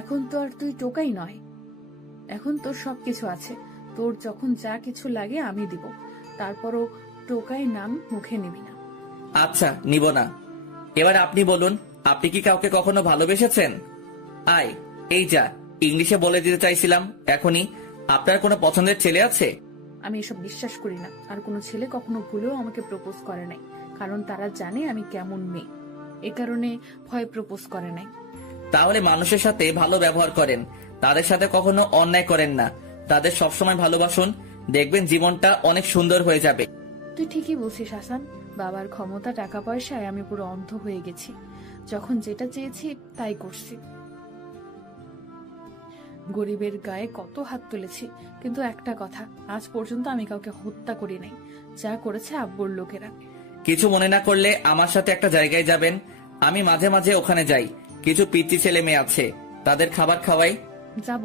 এখন তো আর তুই টোকাই নয়, এখন তোর সবকিছু আছে। তোর যখন যা কিছু লাগে আমি দিব, তারপরও টোকাই নাম মুখে নিবি না। আচ্ছা, নিব না। এবার আপনি বলুন, আপনি কি কাউকে কখনো ভালোবেসেছেন? আয়, এই যা, ইংলিশে বলে দিতে চাইছিলাম এখনই। আপনার কোনো পছন্দের ছেলে আছে? আমি এসব বিশ্বাস করি না। আর কোনো ছেলে কখনো ভুলেও আমাকে প্রপোজ করে নাই, কারণ তারা জানে আমি কেমন মেয়ে। এ কারণে ভয় প্রপোজ করে নাই। তাহলে মানুষের সাথে ভালো ব্যবহার করেন, তাদের সাথে কখনো অন্যায় করেন না, তাদের সবসময় ভালোবাসুন, দেখবেন জীবনটা অনেক সুন্দর হয়ে যাবে। তুই ঠিকই বলছিস হাসান। বাবার ক্ষমতা, টাকা পয়সায় আমি পুরো অন্ধ হয়ে গেছি। যখন যেটা চেয়েছি তাই করছি। গরিবের গায়ে কত হাত তুলেছি, কিন্তু একটা কথা, আজ পর্যন্ত আমি কাউকে হত্যা করি নাই। যা করেছে আব্বুর লোকেরা। কিছু মনে না করলে আমার সাথে একটা জায়গায় যাবেন, আমি মাঝে মাঝে ওখানে যাই। কিছু পিচ্চি ছেলে মেয়ে আছে, তাদের খাবার খাওয়াই। যাব,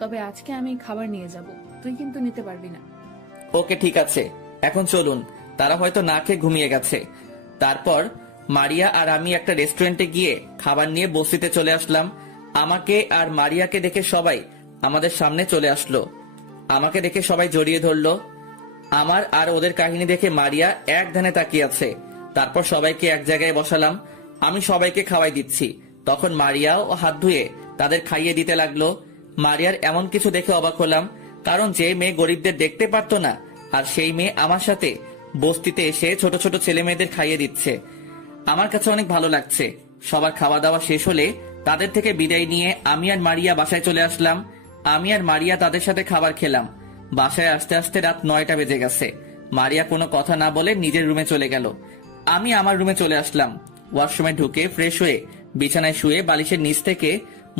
তবে আজকে আমি খাবার নিয়ে যাব, তুই কিন্তু নিতে পারবি না। ওকে, ঠিক আছে, এখন চলুন। তারা হয়তো না খেয়ে ঘুমিয়ে গেছে। তারপর মারিয়া আর আমি একটা রেস্টুরেন্টে গিয়ে খাবার নিয়ে বসিতে চলে আসলাম। আমাকে আর মারিয়াকে দেখে সবাই আমাদের সামনে চলে আসলো। আমাকে দেখে সবাই জড়িয়ে ধরলো। আমার আর ওদের কাহিনী দেখে মারিয়া এক ধ্যানে তাকিয়ে আছে। তারপর সবাইকে এক জায়গায় বসালাম। আমি সবাইকে খাওয়াই দিচ্ছি, তখন মারিয়াও হাত ধুয়ে তাদের খাইয়ে দিতে লাগলো। মারিয়ার এমন কিছু দেখে অবাক হলাম, কারণ যে মেয়ে গরিবদের দেখতে পারতো না, আর সেই মেয়ে আমার সাথে বস্তিতে এসে ছোট ছোট ছেলে মেয়েদের খাইয়ে দিচ্ছে। আমার কাছে অনেক ভালো লাগছে। সবার খাওয়া দাওয়া শেষ হলে তাদের থেকে বিদায় নিয়ে আমি আর মারিয়া বাসায় চলে আসলাম। আমি আর মারিয়া তাদের সাথে খাবার খেলাম। বাসায় আসতে আসতে রাত 9টা বেজে গেছে। মারিয়া কোনো কথা না বলে নিজের রুমে চলে গেল। আমি আমার রুমে চলে আসলাম। ওয়াশরুমে ঢুকে ফ্রেশ হয়ে বিছানায় শুয়ে বালিশের নিচ থেকে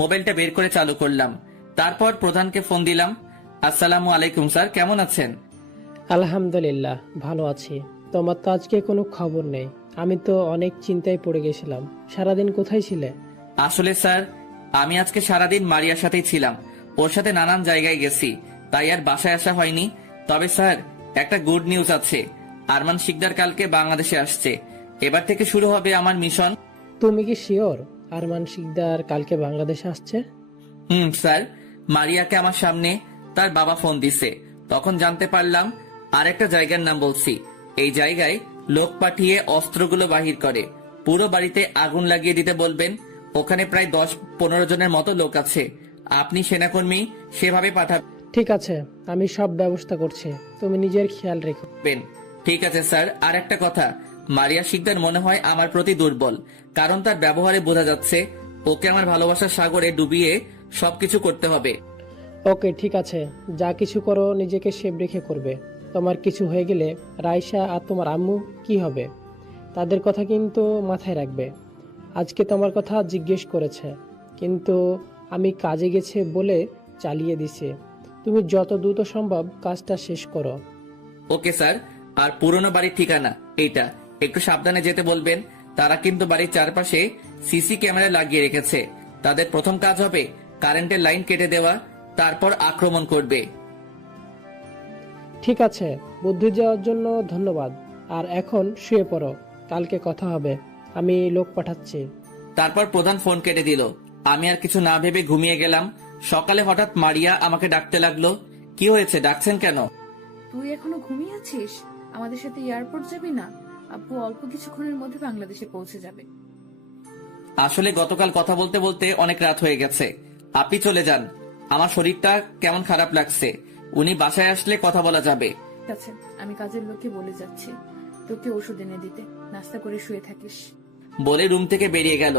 মোবাইলটা বের করে চালু করলাম। তারপর প্রধানকে ফোন দিলাম। আসসালামু আলাইকুম স্যার, কেমন আছেন? আলহামদুলিল্লাহ, ভালো আছি। তোমার তো আজকে কোনো খবর নেই। আমি তো অনেক চিন্তায় পড়ে গেছিলাম। সারাদিন কোথায় ছিলে? আসলে স্যার, আমি আজকে সারাদিন মারিয়ার সাথেই ছিলাম। ওর সাথে নানান জায়গায় গেছি, তাই আর বাসায় আসা হয়নি। তবে স্যার, একটা গুড নিউজ আছে। আরমান শিকদার কালকে বাংলাদেশে আসছে। এবার থেকে শুরু হবে আমার মিশন। তুমি কি শিওর আরমান শিকদার কালকে বাংলাদেশে আসছে? স্যার, মারিয়াকে আমার সামনে তার বাবা ফোন দিছে, তখন জানতে পারলাম। আর একটা জায়গার নাম বলছি। এই জায়গায় লোক পাঠিয়ে অস্ত্রগুলো বাহির করে পুরো বাড়িতে আগুন লাগিয়ে দিতে বলবেন। ওখানে প্রায় 10-15 জনের মতো লোক আছে। আপনি সেনাকর্মী সেভাবে পাঠাবেন। ঠিক আছে, আমি সব ব্যবস্থা করছি। তুমি নিজের খেয়াল রেখো। ঠিক আছে স্যার। আর একটা কথা, মারিয়া শিকদার মনে হয় আমার প্রতি দুর্বল, কারণ তার ব্যবহারে বোঝা যাচ্ছে ওকে আমার ভালোবাসার সাগরে ডুবিয়ে সবকিছু করতে হবে। ওকে, ঠিক আছে। যা কিছু করো নিজেকে সেভ রেখে করবে। তোমার কিছু হয়ে গেলে রাইসা আর তোমার আম্মু কি হবে? তাদের কথা কিন্তু মাথায় রাখবে। আজকে তোমার কথা জিজ্ঞেস করেছে, কিন্তু আমি কাজে গেছে বলে চালিয়ে দিছে। তুমি যত দ্রুত সম্ভব কাজটা শেষ করো। Okay sir. আর পুরনো বাড়ির ঠিকানা এইটা, একটু সাবধানে যেতে বলবেন। তারা কিন্তু বাড়ির চারপাশে সিসি ক্যামেরা লাগিয়ে রেখেছে। তাদের প্রথম কাজ হবে কারেন্টের লাইন কেটে দেওয়া, তারপর আক্রমণ করবে। ঠিক আছে, বুদ্ধি দেওয়ার জন্য ধন্যবাদ। আর এখন শুয়ে পড়ো, কালকে কথা হবে। আমি লোক পাঠাচ্ছি। তারপর প্রধান ফোন কেটে দিল। আমি আর কিছু না ভেবে ঘুমিয়ে গেলাম। সকালে হঠাৎ মারিয়া আমাকে ডাকতে লাগলো। কি হয়েছে, ডাকছেন কেন? তুই এখনো ঘুমিয়ে আছিস? আমাদের সাথে এয়ারপোর্ট যাবি না? আব্বু অল্প কিছুক্ষণের মধ্যে বাংলাদেশে পৌঁছে যাবে। আসলে গতকাল কথা বলতে বলতে অনেক রাত হয়ে গেছে। আপনি চলে যান, আমার শরীরটা কেমন খারাপ লাগছে। উনি বাসায় আসলে কথা বলা যাবে। ঠিক আছে, আমি কাজের লোককে বলে যাচ্ছি তোকে ওষুধ এনে দিতে। নাস্তা করে শুয়ে থাকিস। বলে রুম থেকে বেরিয়ে গেল।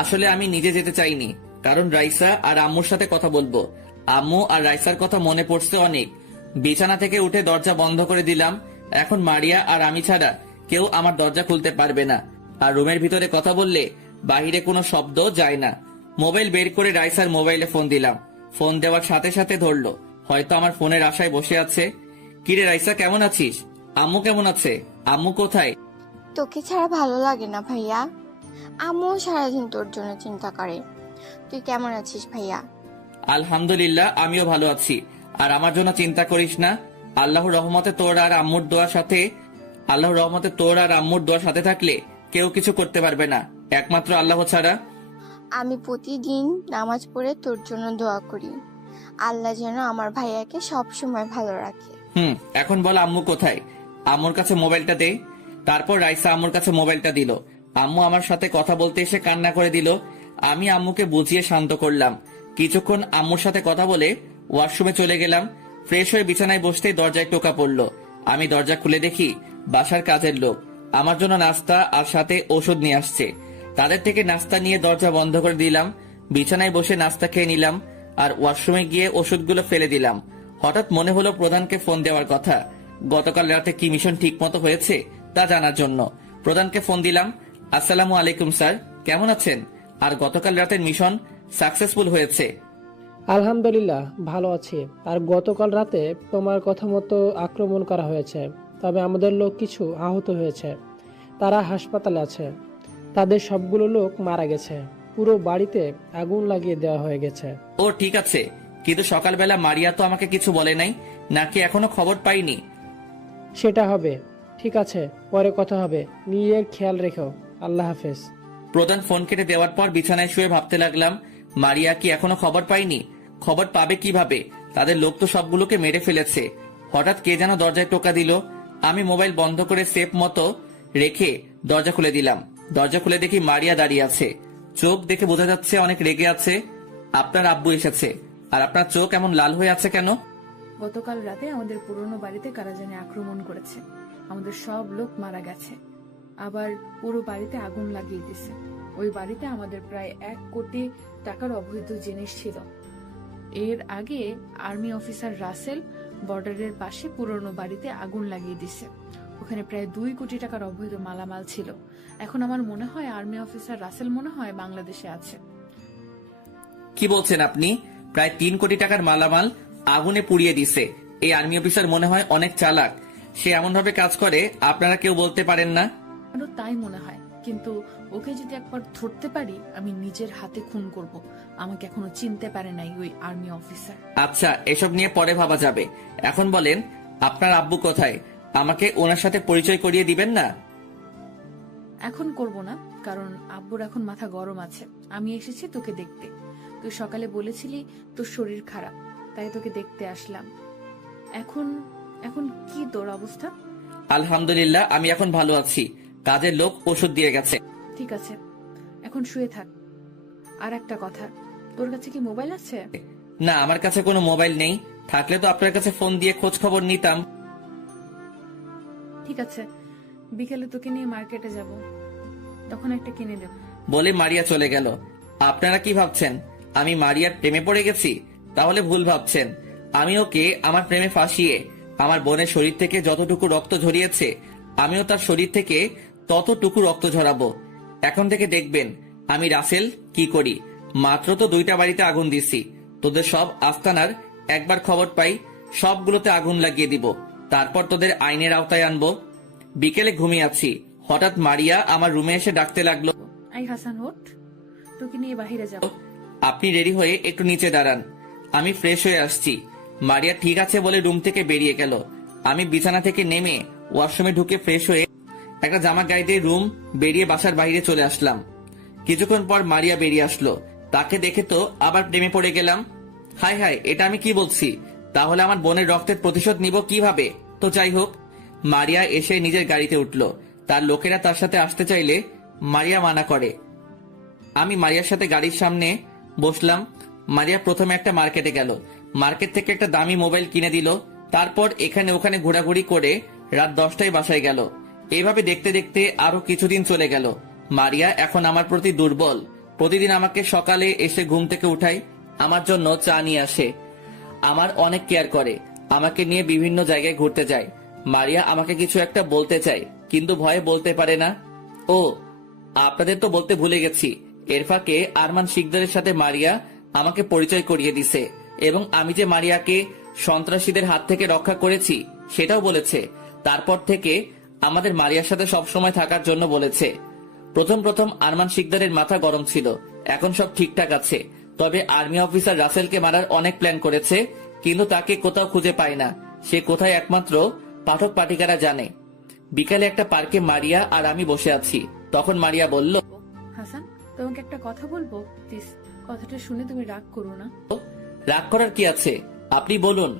আসলে আমি নিজে যেতে চাইনি, কারণ রাইসা আর আম্মুর সাথে কথা বলবো। আম্মু আর রাইসার কথা মনে পড়ছে অনেক। বিছানা থেকে উঠে দরজা বন্ধ করে দিলাম। এখন মারিয়া আর আমি ছাড়া কেউ আমার দরজা খুলতে পারবে না। আর রুমের ভিতরে কথা বললে বাহিরে কোনো শব্দ যায় না। মোবাইল বের করে রাইসার মোবাইলে ফোন দিলাম। ফোন দেওয়ার সাথে সাথে ধরলো। হয়তো আমার ফোনের আশায় বসে আছে। কিরে রাইসা, কেমন আছিস? আম্মু কেমন আছে? আম্মু কোথায়? তোকে ছাড়া ভালো লাগে না ভাইয়া। আম্মু সারাদিন তোর জন্য চিন্তা করে। তুই কেমন আছিস ভাইয়া? আলহামদুলিল্লাহ, আমিও ভালো আছি। আর আমার জন্য চিন্তা করিস না। আল্লাহর রহমতে তোর আর আম্মুর দোয়ার সাথে থাকলে কেউ কিছু করতে পারবে না, একমাত্র আল্লাহ ছাড়া। আমি প্রতিদিন নামাজ পড়ে তোর জন্য দোয়া করি, আল্লাহ যেন আমার ভাইয়াকে সব সময় ভালো রাখে। এখন বল আম্মু কোথায়? আম্মুর কাছে মোবাইলটা দে। তারপর রাইসা আম্মুর কাছে মোবাইলটা দিল। আম্মু আমার সাথে কথা বলতে এসে কান্না করে দিল। আমি আম্মুকে বুঝিয়ে শান্ত করলাম। কিছুক্ষণ আম্মুর সাথে কথা বলে ওয়াশরুমে চলে গেলাম। ফ্রেশ হয়ে বিছানায় বসতেই দরজায় টোকা পড়লো। আমি দরজা খুলে দেখি বাসার কাজের লোক আমার জন্য নাস্তা আর সাথে ওষুধ নিয়ে আসছে। তাদের থেকে নাস্তা নিয়ে দরজা বন্ধ করে দিলাম। বিছানায় বসে নাস্তা খেয়ে নিলাম আর ওয়াশরুমে গিয়ে ওষুধগুলো ফেলে দিলাম। হঠাৎ মনে হলো প্রধানকে ফোন দেওয়ার কথা। গতকাল রাতে কি মিশন ঠিক মতো হয়েছে তা জানার জন্য প্রধানকে ফোন দিলাম। আসসালামু আলাইকুম স্যার, কেমন আছেন? আর গতকাল রাতের মিশন সাকসেসফুল হয়েছে? আলহামদুলিল্লাহ ভালো আছি। আর গতকাল রাতে তোমার কথা মতো আক্রমণ করা হয়েছে, তবে আমাদের লোক কিছু আহত হয়েছে। তারা হাসপাতালে আছে। তাদের সবগুলো লোক মারা গেছে। পুরো বাড়িতে আগুন লাগিয়ে দেওয়া হয়ে গেছে। ও ঠিক আছে, কিন্তু সকালবেলা মারিয়া তো আমাকে কিছু বলে নাই, নাকি এখনো খবর পাইনি? সেটা হবে। ঠিক আছে, পরে কথা হবে। নিজের খেয়াল রেখো। আল্লাহ হাফেজ। প্রধান ফোন কেটে দেওয়ার পর বিছানায় শুয়ে ভাবতে লাগলাম, মারিয়া কি এখনো খবর পাইনি? খবর পাবে কিভাবে? তাদের লোক তো সবগুলোকে মেরে ফেলেছে। হঠাৎ কে যেন দরজায় টোকা দিল। আমি মোবাইল বন্ধ করে সেফ মতো রেখে দরজা খুলে দিলাম। দরজা খুলে দেখি মারিয়া দাঁড়িয়ে আছে। চোখ দেখে বোঝা যাচ্ছে অনেক রেগে আছে। আপনার আব্বু এসেছে। আর আপনার চোখ এমন লাল হয়ে আছে কেন? গতকাল রাতে আমাদের পুরনো বাড়িতে কারা জানি আক্রমণ করেছে। আমাদের সব লোক মারা গেছে, আবার পুরো বাড়িতে আগুন লাগিয়ে দিছে। ওই বাড়িতে আমাদের প্রায় 1 কোটি টাকার অবৈধ জিনিস ছিল। এর আগে আর্মি অফিসার রাসেল বর্ডারের পাশে পুরনো বাড়িতে আগুন লাগিয়ে দিছে। ওখানে প্রায় 2 কোটি টাকার অবৈধ মালামাল ছিল। এখন আমার মনে হয় আর্মি অফিসার রাসেল মনে হয় বাংলাদেশে আছে। কি বলছেন আপনি? প্রায় 3 কোটি টাকার মালামাল আগুনে পুড়িয়ে দিছে। এই আর্মি অফিসার মনে হয় অনেক চালাক। সে এমন ভাবে কাজ করে আপনারা কেউ বলতে পারেন না। আমারও তাই মনে হয়, কিন্তু ওকে যদি একবার ধরতে পারি আমি নিজের হাতে খুন করব। আমাকে এখনো চিনতে পারে নাই ওই আর্মি অফিসার। আচ্ছা, এসব নিয়ে পরে ভাবা যাবে। এখন বলেন আপনার আব্বু কোথায়? আমাকে ওনার সাথে পরিচয় করিয়ে দিবেন না? এখন করব না, কারণ আব্বুর এখন মাথা গরম আছে। আমি এসেছি তোকে দেখতে। তুই সকালে বলেছিলি তোর শরীর খারাপ, তাই তোকে দেখতে আসলাম। এখন এখন কি তোর অবস্থা? আলহামদুলিল্লাহ, আমি এখন ভালো আছি। কাজের লোক ওষুধ দিয়ে গেছে। ঠিক আছে, এখন শুয়ে থাক। আর একটা কথা, তোর কাছে কি মোবাইল আছে? না, আমার কাছে কোনো মোবাইল নেই। থাকলে তো আপনার কাছে ফোন দিয়ে খোঁজ খবর নিতাম। ঠিক আছে, বিকেলে তোকে নিয়ে মার্কেটে যাব, তখন একটা কিনে দেব। বলে মারিয়া চলে গেল। আপনারা কি ভাবছেন আমি মারিয়ার প্রেমে পড়ে গেছি? তাহলে ভুল ভাবছেন। আমি ওকে আমার প্রেমে ফাঁসিয়ে আমার বোনের শরীর থেকে যতটুকু রক্ত ঝরিয়েছে আমিও তার শরীর থেকে ততটুকু রক্ত ঝরাবো। এখন থেকে দেখবেন আমি রাসেল কি করি। মাত্র তো 2টা বাড়িতে আগুন দিছি। তোদের সব আস্তানার একবার খবর পাই সবগুলোতে আগুন লাগিয়ে দিব। তারপর তোদের আইনের আওতায় আনবো। বিকেলে ঘুমিয়ে আছি, হঠাৎ মারিয়া আমার রুমে এসে ডাকতে লাগলো, আই হাসান ওঠ, তোকে নিয়ে বাহিরে যাব। আপনি রেডি হয়ে একটু নিচে দাঁড়ান, আমি ফ্রেশ হয়ে আসছি। মারিয়া ঠিক আছে বলে রুম থেকে বেরিয়ে গেল। আমি বিছানা থেকে নেমে ওয়াশরুমে ঢুকে ফ্রেশ হয়ে একটা জামা গায়ে দিয়ে রুম বেরিয়ে বাসার বাইরে চলে আসলাম। কিছুক্ষণ পর মারিয়া বেরিয়ে আসলো। তাকে দেখে তো আবার প্রেমে পড়ে গেলাম। হায় হায়, এটা আমি কি বলছি? তাহলে আমার বোনের রক্তের প্রতিশোধ নিব কিভাবে? তো যাই হোক, মারিয়া এসে নিজের গাড়িতে উঠলো। তার লোকেরা তার সাথে আসতে চাইলে মারিয়া মানা করে। আমি মারিয়ার সাথে গাড়ির সামনে বসলাম। মারিয়া প্রথমে একটা মার্কেটে গেল। মার্কেট থেকে একটা দামি মোবাইল কিনে দিল। তারপর এখানে ওখানে ঘোরাঘুরি করে রাত 10টায় বাসায় গেল। এইভাবে দেখতে দেখতে আরো কিছুদিন চলে গেল। মারিয়া এখন আমার প্রতি দুর্বল। প্রতিদিন আমাকে সকালে এসে ঘুম থেকে উঠায়, আমার জন্য চা নিয়ে আসে, আমার অনেক কেয়ার করে, আমাকে নিয়ে বিভিন্ন জায়গায় ঘুরতে যায়। মারিয়া আমাকে কিছু একটা বলতে চায়, কিন্তু ভয়ে বলতে পারে না। ও, আপনাদের তো বলতে ভুলে গেছি, এর ফাঁকে আরমান শিকদারের সাথে মারিয়া আমাকে পরিচয় করিয়ে দিছে এবং আমি যে মারিয়াকে সন্ত্রাসীদের হাত থেকে রক্ষা করেছি সেটাও বলেছে। তারপর থেকে আমাদের মারিয়ার সাথে সবসময় থাকার জন্য বলেছে। প্রথম প্রথম আরমান শিকদারের মাথা গরম ছিল, এখন সব ঠিকঠাক আছে। তবে আর্মি অফিসার রাসেলকে মারার অনেক প্ল্যান করেছে, কিন্তু তাকে কোথাও খুঁজে পায় না। সে কোথায় একমাত্র পাঠক পাঠিকারা জানে। বিকালে একটা পার্কে মারিয়া আর আমি বসে আছি। তখন মারিয়া বলল, হাসান, তোমাকে একটা কথা বলবো প্লিজ, কথাটা শুনে তুমি রাগ করো না। রাগ করার কি আছে, আপনি বলুন।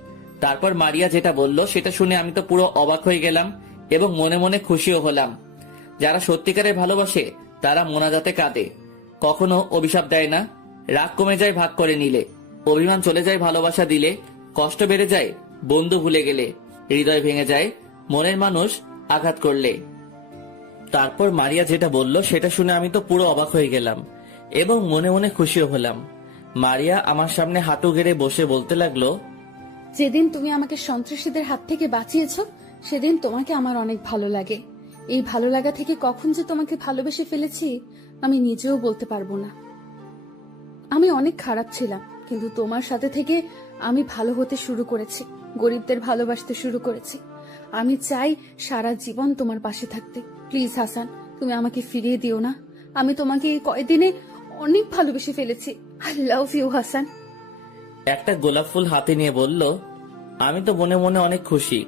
তারপর মারিয়া যেটা বলল সেটা শুনে আমি তো পুরো অবাক হয়ে গেলাম এবং মনে মনে খুশিও হলাম। যারা সত্যিকারে ভালোবাসে তারা মোনাজাতে কাঁদে, কখনো অভিশাপ দেয় না। রাগ কমে যায় ভাগ করে নিলে, অভিমান চলে যায় ভালোবাসা দিলে, কষ্ট বেড়ে যায় বন্ধু ভুলে গেলে, হৃদয় ভেঙে যায় মনের মানুষ আঘাত করলে। তারপর মারিয়া যেটা বলল সেটা শুনে আমি তো পুরো অবাক হয়ে গেলাম এবং মনে মনে খুশিও হলাম। মারিয়া আমার সামনে হাঁটু গেড়ে বসে বলতে লাগলো, যেদিন তুমি আমাকে সন্ত্রাসীদের হাত থেকে বাঁচিয়েছো সেদিন তোমাকে আমার অনেক ভালো লাগে। এই ভালো লাগা থেকে কখন যে তোমাকে ভালোবেসে ফেলেছি আমি নিজেও বলতে পারবো না। আমি অনেক খারাপ ছিলাম, কিন্তু তোমার সাথে থেকে আমি ভালো হতে শুরু করেছি, গরিবদের ভালোবাসতে শুরু করেছি। আমি চাই সারা জীবন তোমার পাশে থাকতে। প্লিজ হাসান, তুমি আমাকে ফিরিয়ে দিও না। আমি তোমাকে এই কয়দিনে অনেক ভালোবেসে ফেলেছি। I love you Hasan. একটা গোলাপ ফুল হাতে নিয়ে বলল, আমি তো মনে মনে অনেক খুশি,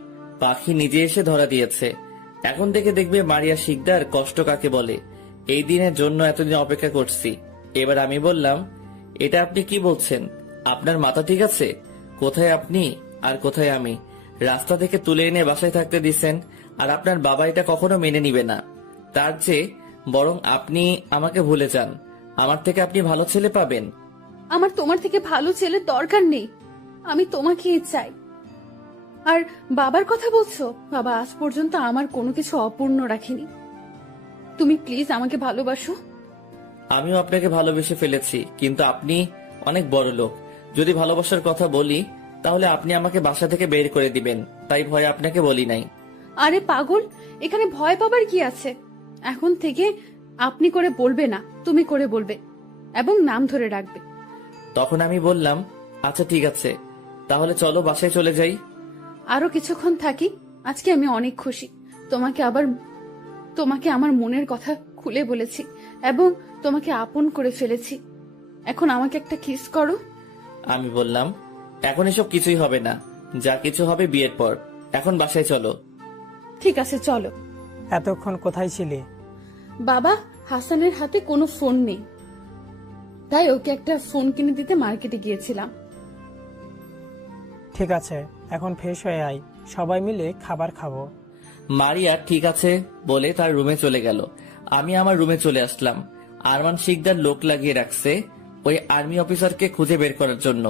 পাখি নিজে এসে ধরা দিয়েছে। এখন থেকে দেখবে মারিয়া শিকদার কষ্ট কাকে বলে। এই দিনের জন্য এতদিন অপেক্ষা করছি। এবার আমি বললাম, এটা আপনি কি বলছেন? আপনার মাথা ঠিক আছে? কোথায় আপনি আর কোথায় আমি? রাস্তা থেকে তুলে এনে বাসায় থাকতে দিছেন, আর আপনার বাবা এটা কখনো মেনে নিবে না। তার চেয়ে বরং আপনি আমাকে ভুলে যান, আমার থেকে আপনি ভালো ছেলে পাবেন। আমার তোমার থেকে ভালো ছেলের দরকার নেই, আমি তোমাকেই চাই। আর বাবার কথা বলছো? বাবা আজ পর্যন্ত আমার কোনো কিছু অপূর্ণ রাখেনি। তুমি প্লিজ আমাকে ভালোবাসো। আমিও আপনাকে ভালোবেসে ফেলেছি, কিন্তু আপনি অনেক বড় লোক। যদি ভালোবাসার কথা বলি তাহলে আপনি আমাকে বাসা থেকে বের করে দিবেন, তাই ভয়ে আপনাকে বলি নাই। আরে পাগল, এখানে ভয় পাবার কি আছে? এখন থেকে আপনি করে বলবে না, তুমি করে বলবে এবং নাম ধরে রাখবে। তখন আমি বললাম, আচ্ছা ঠিক আছে, তাহলে চলো বাসায় চলে যাই। আরো কিছুক্ষণ থাকি। আজকে আমি অনেক খুশি। তোমাকে আমার মনের কথা খুলে বলেছি এবং তোমাকে আপন করে ফেলেছি। এখন আমাকে একটা কিস করো। আমি বললাম, এখন এসব কিছুই হবে না, যা কিছু হবে বিয়ের পর। এখন বাসায় চলো। ঠিক আছে চলো। এতক্ষণ কোথায় ছিলে? বাবা, হাসানের হাতে কোনো ফোন নেই, তাই ওকে একটা ফোন কিনে দিতে মার্কেটে গিয়েছিলাম। ঠিক আছে, এখন ফ্রেশ হয়ে আয়, সবাই মিলে খাবার খাবো। মারিয়া ঠিক আছে বলে তার রুমে চলে গেল। আমি আমার রুমে চলে আসলাম। আরমান শিকদার লোক লাগিয়ে রাখছে ওই আর্মি অফিসারকে খুঁজে বের করার জন্য।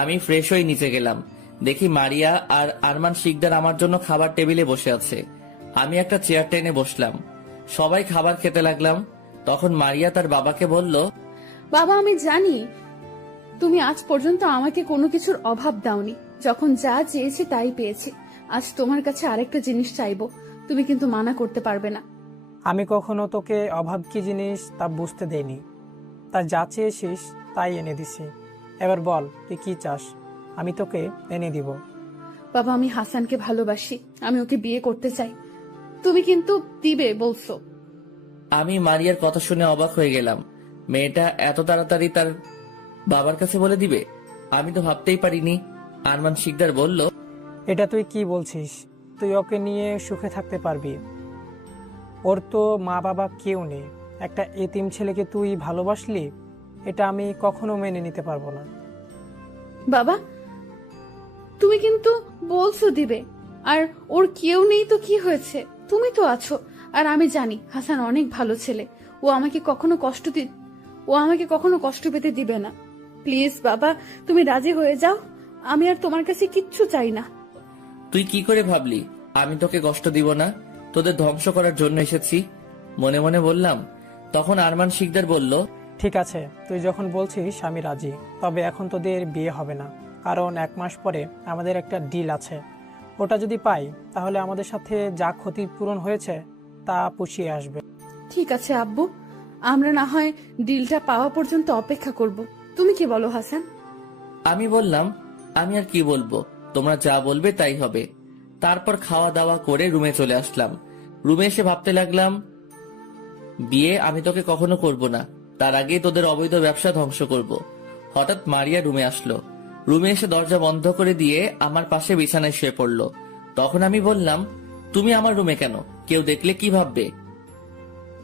আমি ফ্রেশ হয়ে নিচে গেলাম, দেখি মারিয়া আর আরমান শিকদার আমার জন্য খাবার টেবিলে বসে আছে। আমি একটা চেয়ার টেনে বসলাম, সবাই খাবার খেতে লাগলাম। তখন মারিয়া তার বাবাকে বলল, বাবা, আমি জানি তুমি আজ পর্যন্ত আমাকে কোনো কিছুর অভাব দাওনি। যখন যা চেয়েছি তাই পেয়েছি। আজ তোমার কাছে আরেকটা জিনিস চাইবো, তুমি কিন্তু মানা করতে পারবে না। আমি কখনো তোকে অভাব কি জিনিস তা বুঝতে দেইনি, তা যা চেয়েছিস তাই এনে দিছি। এবার বল তুই কি চাস, আমি তোকে এনে দিব। বাবা, আমি হাসানকে ভালোবাসি, আমি ওকে বিয়ে করতে চাই। তুমি কিন্তু দিবে বলছো? আমি মারিয়ার কথা শুনে অবাক হয়ে গেলাম। মেয়েটা এত তাড়াতাড়ি তার বাবার কাছে বলে দিবে, আমি তো ভাবতেই পারিনি। আরমান শিকদার বলল, এটা তুই কি বলছিস? তুই ওকে নিয়ে সুখে থাকতে পারবি? ওর তো মা বাবা কেউ নেই, একটা এতিম ছেলেকে তুই ভালোবাসলি? এটা আমি কখনো মেনে নিতে পারবো না। বাবা, তুমি কিন্তু বলছো দিবে, আর ওর কেউ নেই তো কি হয়েছে? তুমি তো আছো। আর আমি জানি হাসান অনেক ভালো ছেলে, ও আমাকে কখনো কষ্ট পেতে দিবে না। প্লিজ বাবা, তুমি রাজি হয়ে যাও, আমি আর তোমার কাছে কিচ্ছু চাই না। তুই কি করে ভাবলি আমি তোকে কষ্ট দিব না? তোদের ধ্বংস করার জন্য এসেছি, মনে মনে বললাম। তখন আরমান শিকদার বলল, ঠিক আছে, তুই যখন বলছিস আমি রাজি। তবে এখন তোদের বিয়ে হবে না, কারণ 1 মাস পরে আমাদের একটা ডিল আছে। ওটা যদি পাই তাহলে আমাদের সাথে যা ক্ষতিপূরণ হয়েছে তা পুষিয়ে আসবে। ঠিক আছে আব্বু, আমরা না হয় ডিলটা পাওয়া পর্যন্ত অপেক্ষা করব। তুমি কি বলো হাসান? আমি বললাম, আমি আর কি বলবো, তোমরা যা বলবে তাই হবে। তারপর খাওয়া দাওয়া করে রুমে চলে আসলাম। রুমে এসে ভাবতে লাগলাম, বিয়ে আমি তোকে কখনো করব না, তার আগেই তোদের অবৈধ ব্যবসা ধ্বংস করব। হঠাৎ মারিয়া রুমে আসলো। রুমে এসে দরজা বন্ধ করে দিয়ে আমার পাশে বিছানায় শুয়ে পড়লো। তখন আমি বললাম, তুমি আমার রুমে কেন? কেউ দেখলে কি ভাববে?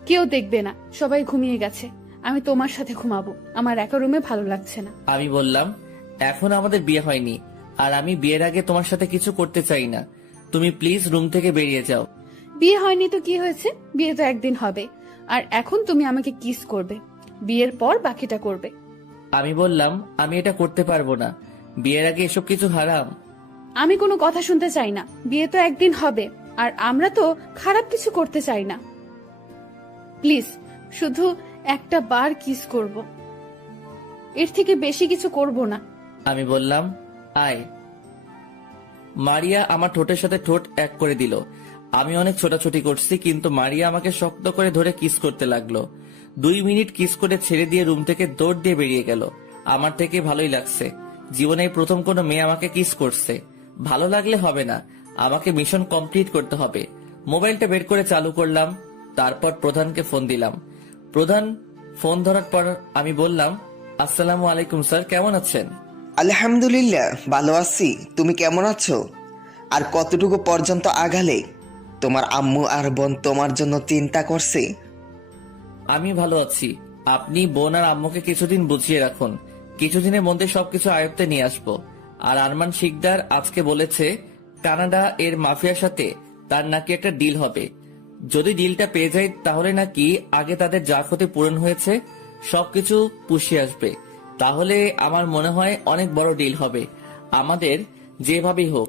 কেউ দেখবে না, সবাই ঘুমিয়ে গেছে। আমি তোমার সাথে ঘুমাবো, আমার একা রুমে ভালো লাগছে না। আমি বললাম, এখন আমাদের বিয়ে হয়নি, আর আমি বিয়ের আগে তোমার সাথে কিছু করতে চাই না। তুমি প্লিজ রুম থেকে বেরিয়ে যাও। বিয়ে হয়নি তো কি হয়েছে, বিয়ে তো একদিন হবে। আর এখন তুমি আমাকে কিস করবে, বিয়ের পর বাকিটা করবে। আমি বললাম, আমি এটা করতে পারবো না, বিয়ের আগে এসব কিছু হারাম। আমি কোনো কথা শুনতে চাই না, বিয়ে তো একদিন হবে, আর আমরা তো খারাপ কিছু করতে চাই না। প্লিজ শুধু একটা বার কিস করব, এর থেকে বেশি কিছু করব না। আমি বললাম, আয়। মারিয়া আমার ঠোঁটের সাথে ঠোঁট এক করে দিল। আমি অনেক ছোটাছুটি করছি, কিন্তু মারিয়া আমাকে শক্ত করে ধরে কিস করতে লাগলো। 2 মিনিট কিস করে ছেড়ে দিয়ে রুম থেকে দৌড় দিয়ে বেরিয়ে গেল। আমার থেকে ভালোই লাগছে, জীবনে এই প্রথম কোনো মেয়ে আমাকে কিস করছে। ভালো লাগলে হবে না, আমাকে মিশন কমপ্লিট করতে হবে। মোবাইলটা বের করে চালু করলাম, তারপর প্রধানকে ফোন দিলাম। প্রধান ফোন ধরার পর আমি বললাম, আসসালামু আলাইকুম স্যার, কেমন আছেন? আলহামদুলিল্লাহ ভালো আছি। তুমি কেমন আছো? আর কতটুকু পর্যন্ত আগালে? তোমার আম্মু আর বোন তোমার জন্য চিন্তা করছে? আমি ভালো আছি। আপনি বোন আর আম্মুকে কিছুদিন বুঝিয়ে রাখুন, কিছুদিনের মধ্যে সবকিছু আয়ত্তে নিয়ে আসবো। আর আরমান শিকদার আজকে বলেছে কানাডা এর মাফিয়ার সাথে তার নাকি একটা ডিল হবে। যদি ডিলটা পেয়ে যায় তাহলে নাকি আগে তাদের যা ক্ষতি পূরণ হয়েছে সবকিছু পুষিয়ে আসবে। তাহলে আমার মনে হয় অনেক বড় ডিল হবে। আমাদের যেভাবেই হোক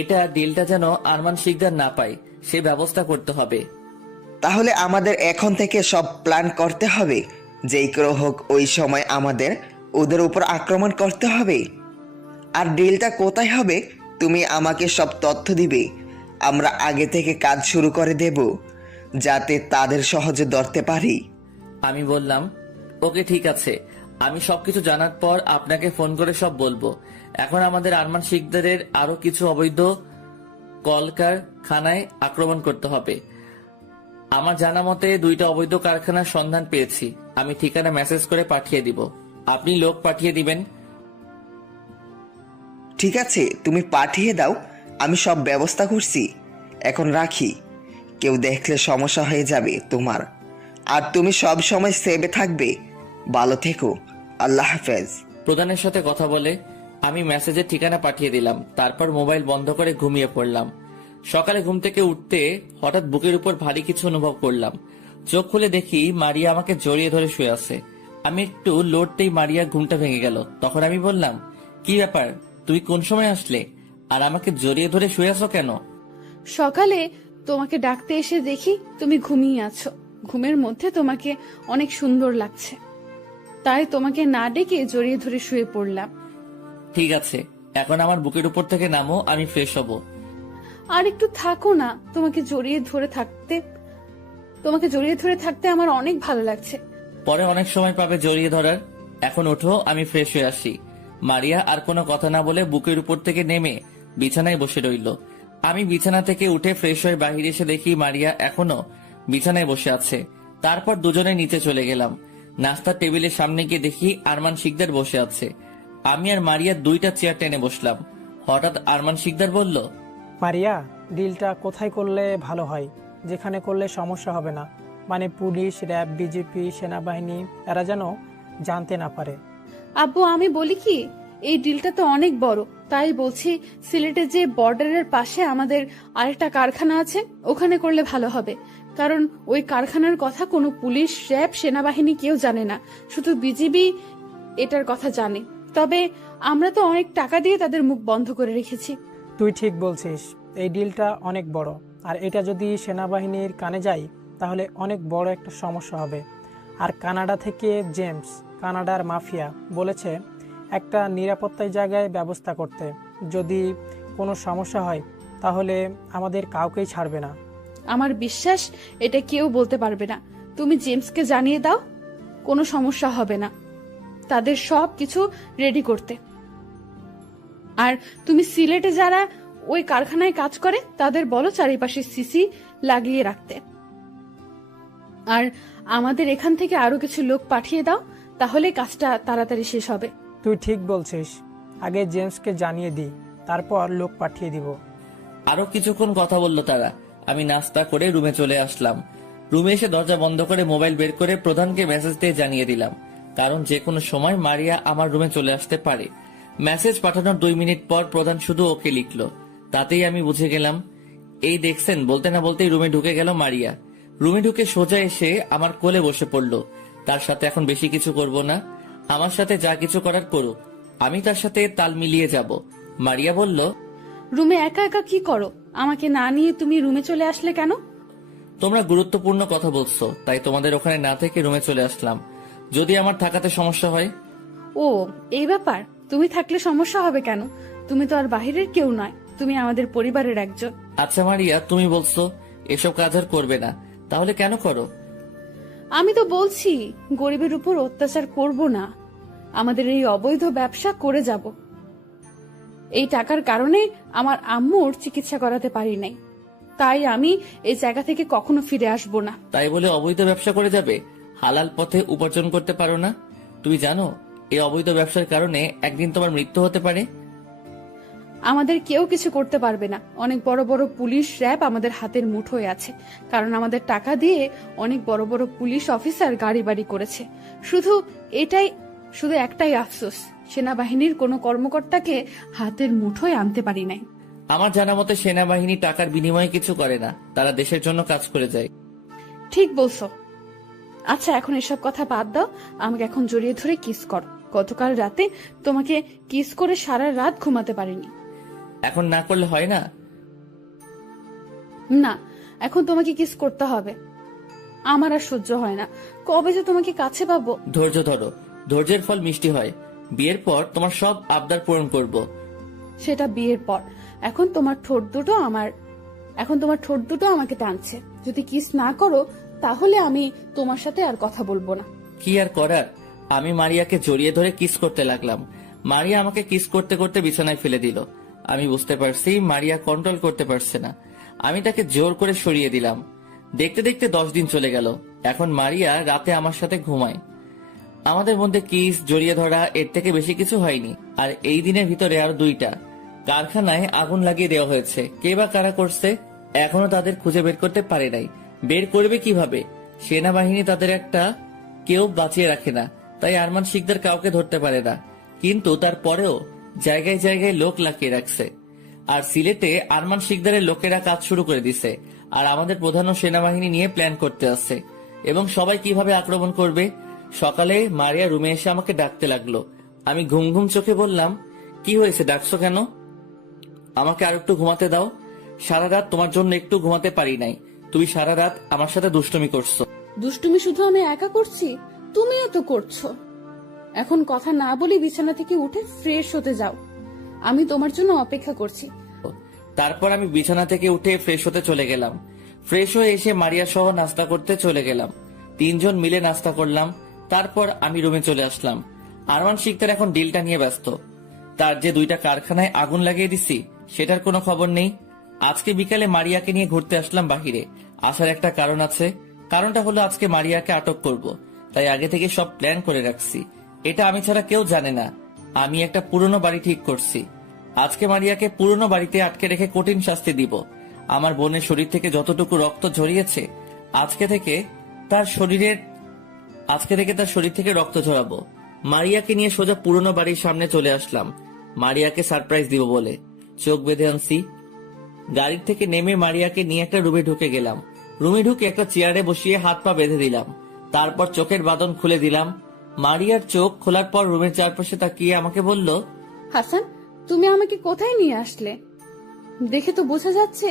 এটা ডিলটা যেন আরমান শিকদার না পায় সে ব্যবস্থা করতে হবে। তাহলে আমাদের এখন থেকে সব প্ল্যান করতে হবে, যেই করে হোক ওই সময় আমাদের ওদের উপর আক্রমণ করতে হবে। আর ডিলটা কোথায় হবে তুমি আমাকে সব তথ্য দিবে, আমরা আগে থেকে কাজ শুরু করে দেব, যাতে তাদের সহজে ধরতে পারি। আমি বললাম, ওকে ঠিক আছে, আমি সবকিছু জানার পর আপনাকে ফোন করে সব বলবো। এখন আমাদের আরমান শিকদারের আরো কিছু অবৈধ কলকারখানায় আক্রমণ করতে হবে। আমার জানা মতে 2টা অবৈধ কারখানার সন্ধান পেয়েছি, আমি ঠিকানা মেসেজ করে পাঠিয়ে দিব। আপনি লোক পাঠিয়ে দিবেন। ঠিক আছে, তুমি পাঠিয়ে দাও, আমি সব ব্যবস্থা করছি। এখন রাখি, কেউ দেখলে সমস্যা হয়ে যাবে তোমার। আর তুমি সব সময় সেভে থাকবে। ভালো থেকো, আল্লাহ হাফেজ। প্রধানের সাথে কথা বলে আমি মেসেজের ঠিকানা পাঠিয়ে দিলাম, তারপর মোবাইল বন্ধ করে ঘুমিয়ে পড়লাম। সকালে ঘুম থেকে উঠতে হঠাৎ বুকের উপর ভারী কিছু অনুভব করলাম। চোখ খুলে দেখি মারিয়া আমাকে জড়িয়ে ধরে শুয়ে আছে। আমি একটু লড়তেই মারিয়া ঘুমটা ভেঙে গেল। তখন আমি বললাম, কি ব্যাপার, তুই কোন সময় আসলে আর আমাকে জড়িয়ে ধরে শুয়ে আছো কেন? সকালে তোমাকে ডাকতে এসে দেখি তুমি ঘুমিয়ে আছো, ঘুমের মধ্যে তোমাকে অনেক সুন্দর লাগছে, তাই তোমাকে না ডেকে জড়িয়ে ধরে শুয়ে পড়লাম। ঠিক আছে, এখন আমার বুকের উপর থেকে নামো, আমি ফ্রেশ হব। আর একটু থাকো না, তোমাকে জড়িয়ে ধরে থাকতে আমার অনেক ভালো লাগছে। পরে অনেক সময় পাবে জড়িয়ে ধরার। এখন ওঠো, আমি ফ্রেশ হয়ে আসি। মারিয়া আর কোনো কথা না বলে বুকের উপর থেকে নেমে বিছানায় বসে রইল। আমি বিছানা থেকে উঠে ফ্রেশ হয়ে বাহিরে এসে দেখি মারিয়া এখনো বিছানায় বসে আছে। তারপর দুজনে নিচে চলে গেলাম। নাস্তার টেবিলের সামনে গিয়ে দেখি আরমান শিকদার বসে আছে। আমি আর মারিয়া 2টা চেয়ার টেনে বসলাম। হঠাৎ আরমান শিকদার বলল, মারিয়া, ডিলটা কোথায় করলে ভালো হয়, যেখানে করলে সমস্যা হবে না? মানে পুলিশ, র্যাব, বিজেপি, সেনাবাহিনী এরা যেন জানতে না পারে। আব্বু আমি বলি কি, এই ডিলটা তো অনেক বড়, তাই বলছি সিলেটে যে বর্ডারের পাশে আমাদের আরেকটা কারখানা আছে ওখানে করলে ভালো হবে। কারণ ওই কারখানার কথা কোনো পুলিশ, র্যাব, সেনাবাহিনী কেউ জানে না, শুধু বিজিবি এটার কথা জানে। তবে আমরা তো অনেক টাকা দিয়ে তাদের মুখ বন্ধ করে রেখেছি। তুই ঠিক বলছিস, এই ডিলটা অনেক বড়, আর এটা যদি সেনাবাহিনীর কানে যায় তাহলে অনেক বড় একটা সমস্যা হবে। আর কানাডা থেকে জেমস, কানাডার মাফিয়া, বলেছে একটা নিরাপত্তার জায়গায় ব্যবস্থা করতে। যদি কোনো সমস্যা হয় তাহলে আমাদের কাউকেই ছাড়বে না। আমার বিশ্বাস এটা কেউ বলতে পারবে না। তুমি জেমসকে জানিয়ে দাও, কোনো সমস্যা হবে না তাদের সব কিছু রেডি করতে। আর তুমি সিলেটে যারা ওই কারখানায় কাজ করে তাদের বলো চারিপাশে সিসি লাগিয়ে রাখতে। আর আমাদের এখান থেকে আরো কিছু লোক পাঠিয়ে দাও, তাহলে কাজটা তাড়াতাড়ি শেষ হবে। তুই ঠিক বলছিস, আগে জেমসকে জানিয়ে দিই, তারপর লোক পাঠিয়ে দিব। আরো কিছুক্ষণ কথা বলল তারা। আমি নাস্তা করে রুমে চলে আসলাম। রুমে এসে দরজা বন্ধ করে মোবাইল বের করে প্রধানকে মেসেজ দিয়ে জানিয়ে দিলাম, কারণ যে কোনো সময় মারিয়া আমার রুমে চলে আসতে পারে। মেসেজ পাঠানোর 2 মিনিট পর প্রধান শুধু ওকে লিখলো, তাতেই আমি বুঝে গেলাম। এই দেখছেন, বলতে না বলতেই রুমে ঢুকে গেল মারিয়া। রুমে ঢুকে সোজা এসে আমার কোলে বসে পড়লো। তার সাথে এখন বেশি কিছু করব না, আমার সাথে যা কিছু করার করুক, আমি তার সাথে তাল মিলিয়ে যাব। মারিয়া বলল, রুমে একা একা কি করো? আমাকে না নিয়ে তুমি রুমে চলে আসলে কেন? তোমরা গুরুত্বপূর্ণ কথা বলছো, তাই তোমাদের ওখানে না থেকে রুমে চলে আসলাম, যদি আমার থাকাতে সমস্যা হয়। ও, এই ব্যাপার। তুমি থাকলে সমস্যা হবে কেন? তুমি তো আর বাহিরের কেউ নয়, তুমি আমাদের পরিবারের একজন। আচ্ছা মারিয়া, তুমি বলছো এসব কাজ আর করবে না, তাহলে কেন করো? আমি তো বলছি গরিবের উপর অত্যাচার করব না, আমাদের এই অবৈধ ব্যবসা করে যাব। এই টাকার কারণে আমার আম্মুর চিকিৎসা করাতে পারি নাই, তাই আমি এই জায়গা থেকে কখনো ফিরে আসব না। তাই বলে অবৈধ ব্যবসা করে যাবে? হালাল পথে উপার্জন করতে পারো না? তুমি জানো এই অবৈধ ব্যবসার কারণে একদিন তোমার মৃত্যু হতে পারে। আমাদের কেউ কিছু করতে পারবে না। অনেক বড় বড় পুলিশ র্যাব আমাদের হাতের মুঠোয় আছে, কারণ আমাদের টাকা দিয়ে অনেক বড় বড় পুলিশ অফিসার গাড়ি বাড়ি করেছে। শুধু একটাই আফসোস, সেনাবাহিনীর কোনো কর্মকর্তাকে হাতের মুঠোয় আনতে পারি নাই। আমার জানা মতে সেনাবাহিনী টাকার বিনিময়ে কিছু করে না, তারা দেশের জন্য কাজ করে যায়। ঠিক বলছো। আচ্ছা, এখন এসব কথা বাদ দাও, আমাকে এখন জড়িয়ে ধরে কিস করো। গতকাল রাতে তোমাকে কিস করে সারা রাত ঘুমাতে পারিনি। এখন না করলে হয় না? না, এখন তোমাকে কিস করতে হবে। আমার আর সহ্য হয় না, কবে যে তোমাকে কাছে পাবো। ধৈর্য ধরো, ধৈর্যের ফল মিষ্টি হয়। বিয়ের পর তোমার সব আবদার পূরণ করব। সেটা বিয়ের পর। এখন তোমার ঠোঁট দুটো আমাকে টানছে। যদি কিস না করো তাহলে আমি তোমার সাথে আর কথা বলবো না। কি আর করার, আমি মারিয়াকে জড়িয়ে ধরে কিস করতে লাগলাম। মারিয়া আমাকে কিস করতে করতে বিছানায় ফেলে দিল। আমি বুঝতে পারছি মারিয়া কন্ট্রোল করতে পারছে না। আমি তাকে জোর করে সরিয়ে দিলাম। দেখতে দেখতে 10 দিন চলে গেল। এখন মারিয়া রাতে আমার সাথে ঘুমায়। আমাদের মধ্যে কিস, জড়িয়ে ধরা, এর থেকে বেশি কিছু হয়নি। আর এই দিনের ভিতরে আর 2টা কারখানায় আগুন লাগিয়ে দেওয়া হয়েছে। কে বা কারা করছে এখনো তাদের খুঁজে বের করতে পারে নাই। বের করবে কিভাবে? সেনাবাহিনী তাদের একটা কেউ বাঁচিয়ে রাখে না, তাই আরমান শিকদার কাউকে ধরতে পারে না। কিন্তু তারপরেও জায়গায় জায়গায় লোক লাগিয়ে রাখছে। আর সিলেটে আরমান শিকদারের লোকেরা কাজ শুরু করে দিছে। আর আমাদের প্রধান সেনাবাহিনী নিয়ে প্ল্যান করতে আসছে, এবং সবাই কিভাবে আক্রমণ করবে। সকালে মারিয়া রুমে এসে আমাকে ডাকতে লাগলো। আমি ঘুম ঘুম চোখে বললাম, কি হয়েছে, ডাকছো কেন? আমাকে আর একটু ঘুমাতে দাও। সারা রাত তোমার জন্য একটু ঘুমাতে পারি নাই। তুমি সারা রাত আমার সাথে দুষ্টুমি করছো। দুষ্টুমি শুধু আমি একা করছি? তুমিও তো করছো। এখন কথা না বলে বিছানা থেকে উঠে ফ্রেশ হতে যাও, আমি তোমার জন্য অপেক্ষা করছি। তারপর আমি বিছানা থেকে উঠে ফ্রেশ হতে চলে গেলাম। ফ্রেশ হয়ে এসে মারিয়া সহ নাস্তা করতে চলে গেলাম। 3 জন মিলে নাস্তা করলাম। তারপর আমি রুমে চলে আসলাম। আরমান শিকদার এখন ডিলটা নিয়ে ব্যস্ত। তার যে 2টা কারখানায় আগুন লাগিয়ে দিছি সেটার কোনো খবর নেই। আজকে বিকালে মারিয়াকে নিয়ে ঘুরতে আসলাম বাহিরে। আসার একটা কারণ আছে। কারণটা হলো আজকে মারিয়াকে আটক করব, তাই আগে থেকে সব প্ল্যান করে রাখছি। এটা আমি ছাড়া কেউ জানে না। আমি একটা পুরনো বাড়ি ঠিক করছি। আজকে মারিয়াকে পুরনো বাড়িতে আটকে রেখে কঠিন শাস্তি দিব। আমার বোনের শরীর থেকে যতটুকু রক্ত ঝরিয়েছে আজকে থেকে তার শরীর থেকে রক্ত ঝরাবো। মারিয়াকে নিয়ে সোজা পুরনো বাড়ির সামনে চলে আসলাম মারিয়াকে সারপ্রাইজ দিব বলে। চোখ বেঁধে আনছি। গাড়ির থেকে নেমে মারিয়াকে নিয়ে একটা রুমে ঢুকে গেলাম। রুমে ঢুকে একটা চেয়ারে বসিয়ে হাত পা বেঁধে দিলাম। তারপর চোখের বাঁধন খুলে দিলাম। মারিয়ার চোখ খোলার পর রুমের চারপাশে তাকিয়ে আমাকে বলল, হাসান, তুমি আমাকে কোথায় নিয়ে আসলে? দেখে তো বোঝা যাচ্ছে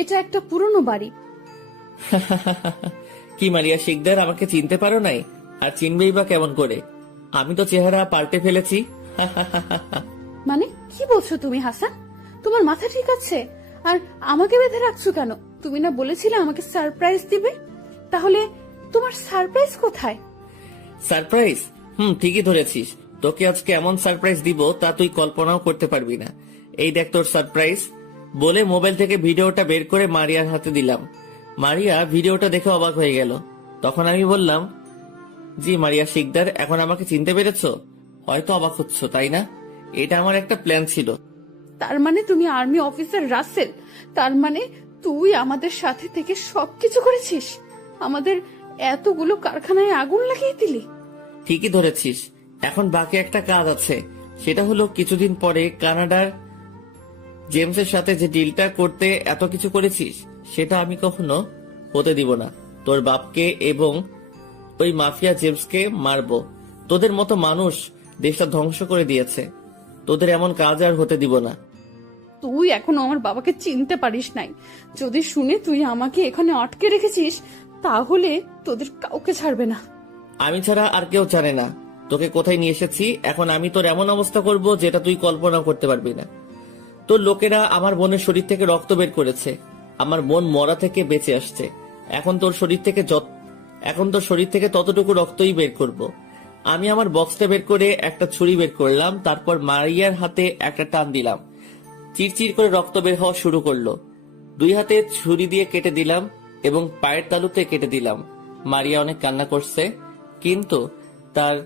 এটা একটা পুরনো বাড়ি। কি মারিয়া শিকদার, আমাকে চিনতে পারো নাই? আর চিনবেই বা কেমন করে? আমি তো চেহারা পাল্টে ফেলেছি। মানে কি বলছো তুমি হাসান? তোমার মাথা ঠিক আছে? আর আমাকে বেঁধে রাখছো কেন? তুমি না বলেছিলে আমাকে সারপ্রাইজ দিবে? তাহলে তোমার সারপ্রাইজ কোথায়? সারপ্রাইজ? ঠিকই ধরেছিস। তোকে আজকে এমন সারপ্রাইজ দিব তা তুই কল্পনাও করতে পারবি না। এই দেখ তোর সারপ্রাইজ। বলে মোবাইল থেকে ভিডিওটা বের করে মারিয়ার হাতে দিলাম। মারিয়া ভিডিওটা দেখে অবাক হয়ে গেল। তখন আমি বললাম, জি মারিয়া শিকদার, এখন আমাকে চিনতে পেরেছো? হয়তো অবাক হচ্ছ, তাই না? এটা আমার একটা প্ল্যান ছিল। তার মানে তুমি আর্মি অফিসার রাসেল? তার মানে তুই আমাদের সাথে থেকে সবকিছু করেছিস? আমাদের এতগুলো কারখানায় আগুন লাগিয়ে দিলি। ঠিকই ধরেছিস। এখন বাকি একটা কাজ আছে, সেটা হলো কিছুদিন পরে কানাডার জেমসের সাথে যে ডিলটা করতে এত কিছু করেছিস, সেটা আমি কখনো হতে দিব না। তোর বাপকে এবং ওই মাফিয়া জেমসকে মারবো। তোদের মতো মানুষ দেশটা ধ্বংস করে দিয়েছে, তোদের এমন কাজ আর হতে দিব না। তুই এখনো আমার বাবাকে চিনতে পারিস নাই। যদি শুনে তুই আমাকে এখানে আটকে রেখেছিস, তাহলে তোদের কাউকে ছাড়বে না। আমি ছাড়া আর কেউ জানে না তোকে কোথায় নিয়ে এসেছি। এখন আমি তোর এমন অবস্থা করব যেটা তুই কল্পনা করতে পারবি না। তোর লোকেরা আমার বোনের শরীর থেকে রক্ত বের করেছে, আমার বোন মরা থেকে বেঁচে আসছে। এখন তোর শরীর থেকে ততটুকু রক্তই বের করব। আমি আমার বক্সটা বের করে একটা ছুরি বের করলাম, তারপর মারিয়ার হাতে একটা টান দিলাম। চিরচির করে রক্ত বের হওয়া শুরু করলো। 2 হাতে ছুরি দিয়ে কেটে দিলাম এবং পায়ের তালুতে কেটে দিলাম। মারিয়া অনেক কান্না করছে, কিন্তু তার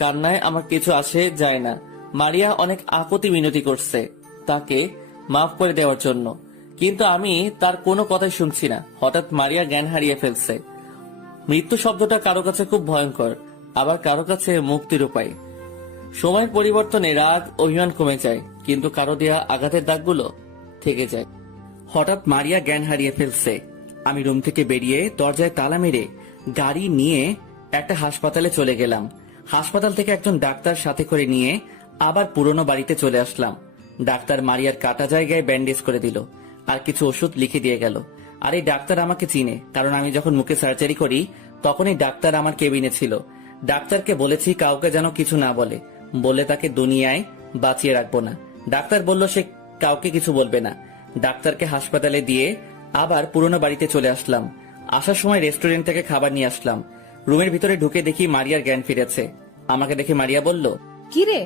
কান্নায় আমার কিছু আসে যায় না। মারিয়া অনেক আপত্তি মিনতি করছে তাকে মাফ করে দেওয়ার জন্য, কিন্তু আমি তার কোনো কথাই শুনছি না। হঠাৎ মারিয়া জ্ঞান হারিয়ে ফেলছে। মৃত্যু শব্দটা কারো কাছে খুব ভয়ঙ্কর, আবার কারো কাছে মুক্তির উপায়। সময়ের পরিবর্তনে রাগ অভিমান কমে যায়, কিন্তু কারো দেয়া আঘাতের দাগগুলো থেকে যায়। হঠাৎ মারিয়া জ্ঞান হারিয়ে ফেলছে। আমি রুম থেকে বেরিয়ে দরজায় তালা মেরে গাড়ি নিয়ে একটা হাসপাতালে চলে গেলাম। হাসপাতাল থেকে একজন ডাক্তার সাথে করে নিয়ে আবার পুরনো বাড়িতে চলে আসলাম। ডাক্তার মারিয়ার কাটা জায়গায় ব্যান্ডেজ করে দিল আর কিছু ওষুধ লিখে দিয়ে গেল। আর এই ডাক্তার আমাকে চিনে, কারণ আমি যখন মুখে সার্জারি করি তখন এই ডাক্তার আমার কেবিনে ছিল। ডাক্তারকে বলেছি কাউকে যেন কিছু না বলে, বলে তাকে দুনিয়ায় বাঁচিয়ে রাখবো না। ডাক্তার বলল সে কাউকে কিছু বলবে না। ডাক্তারকে হাসপাতালে দিয়ে আবার পুরনো বাড়িতে চলে আসলাম। আসার সময় রেস্টুরেন্ট থেকে খাবার নিয়ে আসলাম। রুমের ভিতরে ঢুকে দেখি মারিয়ার জ্ঞান ফিরেছে। আমাকে দেখে মারিয়া বলল, কিরে,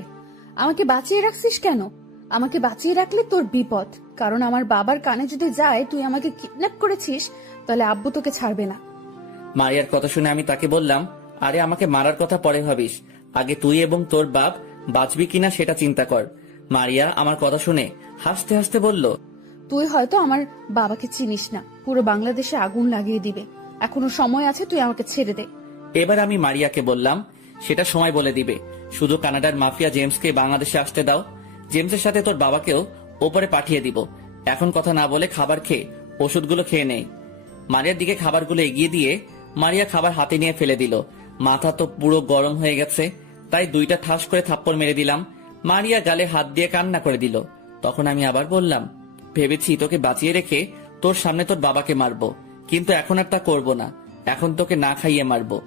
আমাকে বাঁচিয়ে রাখছিস কেন? আমাকে বাঁচিয়ে রাখলে তোর বিপদ, কারণ আমার বাবার কানে যদি যায় তুই আমাকে কিডন্যাপ করেছিস, তাহলে আব্বু তোকে ছাড়বে না। মারিয়ার কথা শুনে আমি তাকে বললাম, আরে আমাকে মারার কথা পরে ভাবিস, আগে তুই এবং তোর বাপ বাঁচবি কিনা সেটা চিন্তা কর। মারিয়া আমার কথা শুনে হাসতে হাসতে বলল, তুই হয়তো আমার বাবাকে চিনিস না, পুরো বাংলাদেশে আগুন লাগিয়ে দিবে। এখনো সময় আছে, তুই আমাকে ছেড়ে দে। এবার আমি মারিয়াকে বললাম, সেটা সময় বলে দিবে। শুধু কানাডার মাফিয়া জেমসকে বাংলাদেশে আসতে দাও, জেমসের সাথে তোর বাবাকেও ওপরে পাঠিয়ে দিব। এখন কথা না বলে খাবার খেয়ে ওষুধগুলো খেয়ে নেই। মারিয়ার দিকে খাবারগুলো এগিয়ে দিয়ে মারিয়া খাবার হাতে নিয়ে ফেলে দিল। মাথা তো পুরো গরম হয়ে গেছে, তাই 2টা ঠাস করে থাপ্পড় মেরে দিলাম। মারিয়া গালে হাত দিয়ে কান্না করে দিল। তখন আমি আবার বললাম, ভেবেছি তোকে বাঁচিয়ে রেখে তোর সামনে তোর বাবাকে মারবো, কিন্তু এখন আর তা করবো না। এখন তোকে না খাইয়ে মারবো।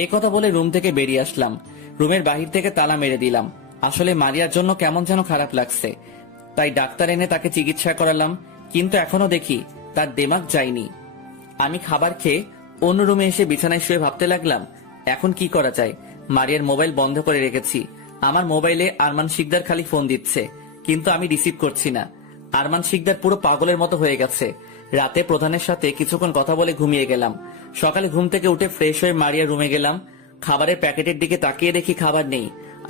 এই কথা বলে রুম থেকে বেরিয়ে আসলাম। রুমের বাহির থেকে তালা মেরে দিলাম। আসলে মারিয়ার জন্য কেমন যেন খারাপ লাগছে, তাই ডাক্তার এনে তাকে চিকিৎসা করালাম, কিন্তু এখনো দেখি তার দিমাগ যায়নি। আমি খাবার খেয়ে অন্য রুমে এসে বিছানায় শুয়ে ভাবতে লাগলাম, এখন কি করা যায়। মারিয়ার মোবাইল বন্ধ করে রেখেছি। আমার মোবাইলে আরমান শিকদার খালি ফোন দিচ্ছে, কিন্তু আমি রিসিভ করছি না। আরমান শিকদার পুরো পাগলের মতো হয়ে গেছে। রাতে প্রধানের সাথে কিছুক্ষণ কথা বলে ঘুমিয়ে গেলাম। সকালে ঘুম থেকে উঠে ফ্রেশ হয়ে মারিয়ার রুমে গেলাম। খাবারের প্যাকেটের দিকে তাকিয়ে দেখি খাবার নেই।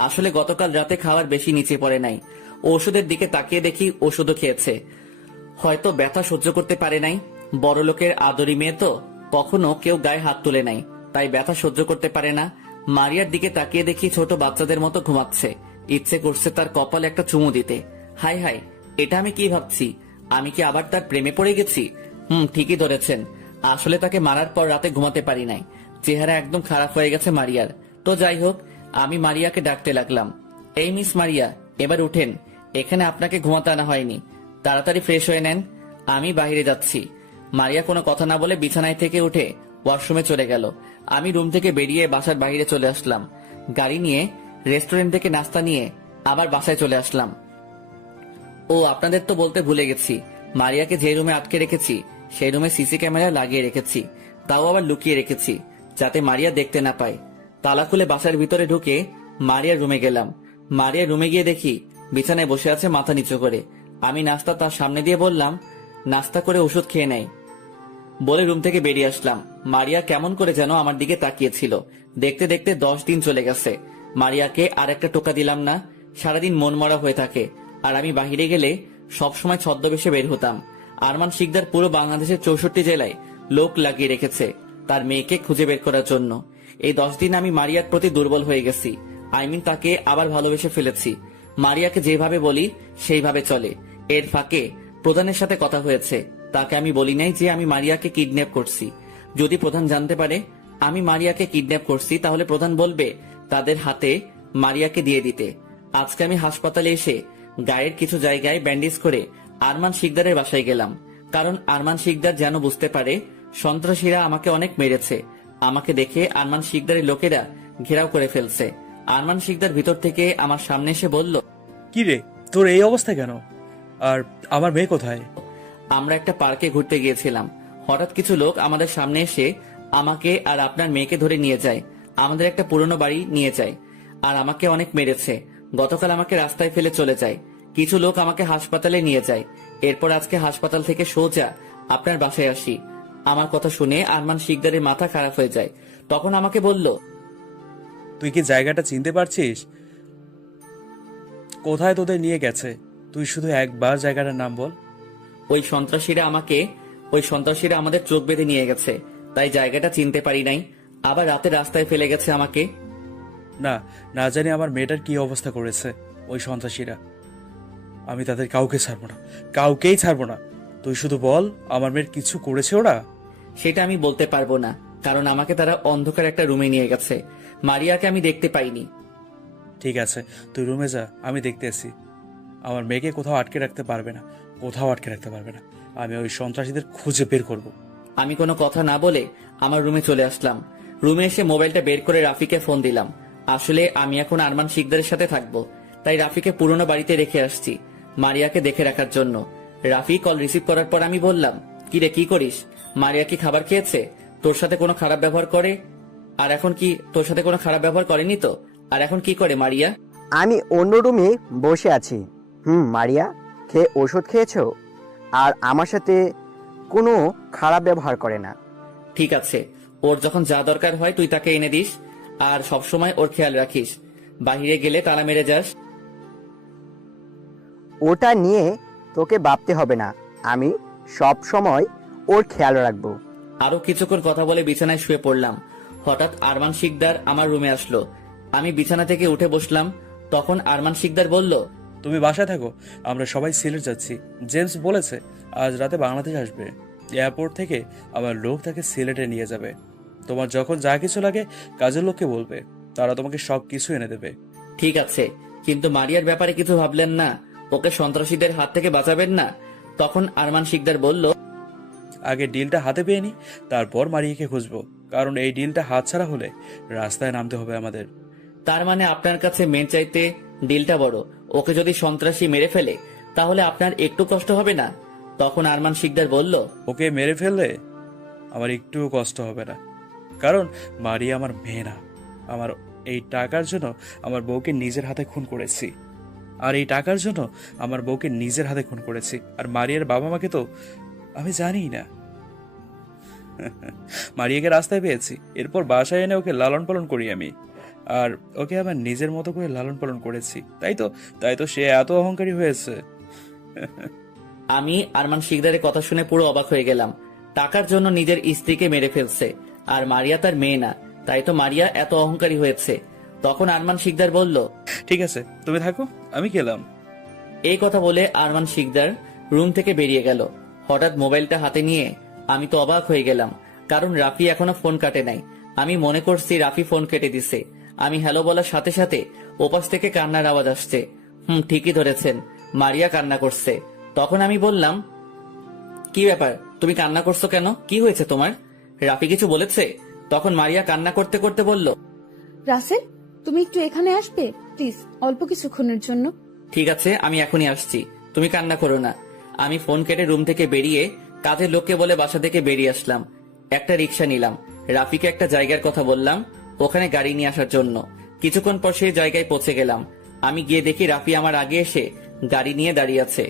আসলে গতকাল রাতে খাবার বেশি নিচে পড়ে নাই। ওষুধের দিকে তাকিয়ে দেখি ওষুধও খেয়েছে। হয়তো ব্যথা সহ্য করতে পারে নাই। বড় লোকের আদরি মেয়ে তো, কখনো কেউ গায়ে হাত তুলে নাই, তাই ব্যথা সহ্য করতে পারে না। মারিয়ার দিকে তাকিয়ে দেখি ছোট বাচ্চাদের মতো ঘুমাচ্ছে। ইচ্ছে করছে তার কপালে একটা চুমু দিতে। হাই হাই, এটা আমি কি ভাবছি? আমি কি আবার তার প্রেমে পড়ে গেছি? ঠিকই ধরেছেন। আসলে তাকে মারার পর রাতে ঘুমাতে পারি নাই। চেহারা একদম খারাপ হয়ে গেছে মারিয়ার। তো যাই হোক, আমি মারিয়াকে ডাকতে লাগলাম, এই মিস মারিয়া, এবার উঠেন। এখানে আপনাকে ঘুমাতে আনা হয়নি, তাড়াতাড়ি ফ্রেশ হয়ে নেন, আমি বাইরে যাচ্ছি। মারিয়া কোনো কথা না বলে বিছানায় থেকে উঠে ওয়াশরুমে চলে গেল। আমি রুম থেকে বেরিয়ে বাসার বাইরে চলে আসলাম। গাড়ি নিয়ে রেস্টুরেন্ট থেকে নাস্তা নিয়ে আবার বাসায় চলে আসলাম। ও আপনাদের তো বলতে ভুলে গেছি, মারিয়াকে যে রুমে আটকে রেখেছি সেই রুমে সিসি ক্যামেরা লাগিয়ে রেখেছি, তাও আবার লুকিয়ে রেখেছি যাতে মারিয়া দেখতে না পায়। তালা খুলে বাসার ভিতরে ঢুকে মারিয়ার রুমে গেলাম। মারিয়ার রুমে গিয়ে দেখি বিছানায় বসে আছে মাথা নিচু করে। আমি নাস্তা তার সামনে দিয়ে বললাম, নাস্তা করে ওষুধ খেয়ে নেয় বলে রুম থেকে বেরিয়ে আসলাম। মারিয়া কেমন করে যেন আমার দিকে তাকিয়েছিল। দেখতে দেখতে 10 দিন চলে গেছে। মারিয়াকে আর একটা টোকা দিলাম না। সারাদিন মন মরা হয়ে থাকে, আর আমি বাহিরে গেলে সবসময় ছদ্মবেশে বের হতাম। আরমান শিকদার পুরো বাংলাদেশের 64 জেলায় লোক লাগিয়ে রেখেছে। তার মেয়েকে খুঁজে বের করার জন্য। এই 10 দিন আমি মারিয়ার প্রতি দুর্বল হয়ে গেছি। তাকে আবার ভালোবেসে ফেলেছি। মারিয়াকে যেভাবে বলি সেইভাবে চলে। এর ফাঁকে প্রধানের সাথে কথা হয়েছে। তাকে আমি বলি নাই যে আমি মারিয়াকে কিডন্যাপ করছি। যদি প্রধান জানতে পারে আমি মারিয়াকে কিডন্যাপ করছি, তাহলে প্রধান বলবে তাদের হাতে মারিয়াকে দিয়ে দিতে। আজকে আমি হাসপাতালে এসে গায়ের কিছু জায়গায় ব্যান্ডেজ করে আরমান শিকদারের বাসায় গেলাম, কারণ আরমান শিকদার যেন বুঝতে পারে সন্ত্রাসীরা আমাকে অনেক মেরেছে। আমাকে দেখে আরমান শিকদারের লোকেরা ঘেরাও করে ফেলছে। আরমান শিকদার ভিতর থেকে আমার সামনে এসে বলল, কি রে, তোর এই অবস্থা কেন? আর আমার মেয়ে কোথায়? আমরা একটা পার্কে ঘুরতে গিয়েছিলাম। হঠাৎ কিছু লোক আমাদের সামনে এসে আমাকে আর আপনার মেয়েকে ধরে নিয়ে যায়। আমাদের একটা পুরনো বাড়ি নিয়ে যায় আর আমাকে অনেক মেরেছে। গতকাল আমাকে রাস্তায় ফেলে চলে যায়। কিছু লোক আমাকে হাসপাতালে নিয়ে যায়। এরপর আজকে হাসপাতাল থেকে সোজা আপনার বাসায় আসি। আমার কথা শুনে আরমান শিকদারের মাথা খারাপ হয়ে যায়। তখন আমাকে বলল, তুই কি জায়গাটা চিনতে পারছিস? কোথায় তোদের নিয়ে গেছে? তুই শুধু একবার জায়গাটার নাম বল। ওই সন্ত্রাসীরা আমাদের চোখ বেঁধে নিয়ে গেছে, তাই জায়গাটা চিনতে পারি নাই। আবার রাতে রাস্তায় ফেলে গেছে আমাকে। না, না জানি আমার মেয়েটার কি অবস্থা করেছে ওই সন্ত্রাসীরা। আমি তাদের কাউকে ছাড়বো না, কাউকেই ছাড়বো না। তুই শুধু বল, আমার মেয়ের কিছু করেছে ওরা? সেটা আমি বলতে পারবো না, কারণ আমাকে তারা অন্ধকার একটা রুমে নিয়ে গেছে। মারিয়াকে আমি দেখতে পাইনি। ঠিক আছে, তুই রুমে যা, আমি দেখতেছি। আমার মেয়েকে কোথাও আটকে রাখতে পারবে না, কোথাও আটকে রাখতে পারবে না। আমি ওই সন্ত্রাসীদের খুঁজে বের করব। আমি কোনো কথা না বলে আমার রুমে চলে আসলাম। রুমে এসে মোবাইলটা বের করে রাফিকে ফোন দিলাম। আসলে আমি এখন আরমান শিকদারের সাথে থাকবো, তাই রাফিকে পুরনো বাড়িতে রেখে আসছি মারিয়াকে দেখে রাখার জন্য। রাফি কল রিসিভ করার পর আমি বললাম, কি রে, কি করিস? মারিয়া কি খাবার খেয়েছে? তোর সাথে কোনো খারাপ ব্যবহার করে? আর এখন কি তোর সাথে কোনো খারাপ ব্যবহার করেনি তো? আর এখন কি করে মারিয়া? আমি অন্য রুমে বসে আছি। মারিয়া, খেয়ে ওষুধ খেয়েছো? আর আমার সাথে কোনো খারাপ ব্যবহার করে না। ঠিক আছে, ওর যখন যা দরকার হয় তুই তাকে এনে দিস, আর সবসময় ওর খেয়াল রাখিস। বাহিরে গেলে তালা মেরে যাস। ওটা নিয়ে তোকে ভাবতে হবে না, আমি সব সময় ওর খেয়াল রাখবো। আরো কিছুক্ষণ কথা বলে বিছানায় শুয়ে পড়লাম। হঠাৎ আরমান শিকদার আমার রুমে আসলো। আমি বিছানা থেকে উঠে বসলাম। তখন আরমান শিকদার বলল, তুমি বাসায় থাকো, আমরা সবাই সিলেট যাচ্ছি। জেমস বলেছে আজ রাতে বাংলাদেশ আসবে। এয়ারপোর্ট থেকে আমার লোক তাকে সিলেটে নিয়ে যাবে। তোমার যখন যা কিছু লাগে কাজের লোককে বলবে, তারা তোমাকে সব কিছু এনে দেবে। ঠিক আছে, কিন্তু মারিয়ার ব্যাপারে কিছু ভাবলেন না? ওকে সন্ত্রাসীদের হাত থেকে বাঁচাবেন না? তখন আরমান শিকদার বলল, আগে ডিলটা হাতে পেয়ে নি, তারপর মারিয়াকে খুঁজবো। কারণ এই ডিলটা হাতছাড়া হলে রাস্তায় নামতে হবে আমাদের। তার মানে আপনার কাছে মেন চাইতে ডিলটা বড়। ওকে যদি সন্ত্রাসী মেরে ফেলে তাহলে আপনার একটু কষ্ট হবে না? তখন আরমান শিকদার বলল, ওকে মেরে ফেললে আমার একটুও কষ্ট হবে না, কারণ মারিয়া আমার মেয়ে না। আমার এই টাকার জন্য আমার বউকে নিজের হাতে খুন করেছি। আর মারিয়ার বাবা মাকে তো আমি জানি না। মারিয়াকে রাস্তায় পেয়েছি, এরপর বাসায় এনে ওকে লালন পালন করি আমি। আর ওকে আমার নিজের মতো করে লালন পালন করেছি, তাই তো সে এত অহংকারী হয়েছে। আমি আরমান শিকদারের কথা শুনে পুরো অবাক হয়ে গেলাম। টাকার জন্য নিজের স্ত্রীকে মেরে ফেলছে, আর মারিয়া তার মেয়ে না, তাই তো মারিয়া এত অহংকারী হয়েছে। তখন আরমান শিকদার বলল, ঠিক আছে, তুমি থাকো, আমি গেলাম। এই কথা বলে আরমান শিকদার রুম থেকে বেরিয়ে গেল। হঠাৎ মোবাইলটা হাতে নিয়ে আমি তো অবাক হয়ে গেলাম, কারণ রাফি এখনো ফোন কাটে নাই। আমি মনে করছি রাফি ফোন কেটে দিছে। আমি হ্যালো বলার সাথে সাথে ওপাশ থেকে কান্নার আওয়াজ আসছে। ঠিকই ধরেছেন, মারিয়া কান্না করছে। তখন আমি বললাম, কি ব্যাপার, তুমি কান্না করছো কেন? কি হয়েছে তোমার? রাফি কিছু বলেছে? তখন মারিয়া কান্না করতে করতে বলল, রাসেল, তুমি একটু এখানে আসবে প্লিজ, অল্প কিছুক্ষণের জন্য। ঠিক আছে, আমি এখনই আসছি, তুমি কান্না করো না। আমি ফোন কেটে রুম থেকে বেরিয়ে কাজের লোককে বলে বাসা থেকে বেরিয়ে আসলাম। একটা রিক্সা নিলাম। রাফিকে একটা জায়গার কথা বললাম ওখানে গাড়ি নিয়ে আসার জন্য। কিছুক্ষণ পর সেই জায়গায় পৌঁছে গেলাম। আমি গিয়ে দেখি রাফি আমার আগে এসে গাড়ি নিয়ে দাঁড়িয়ে আছে।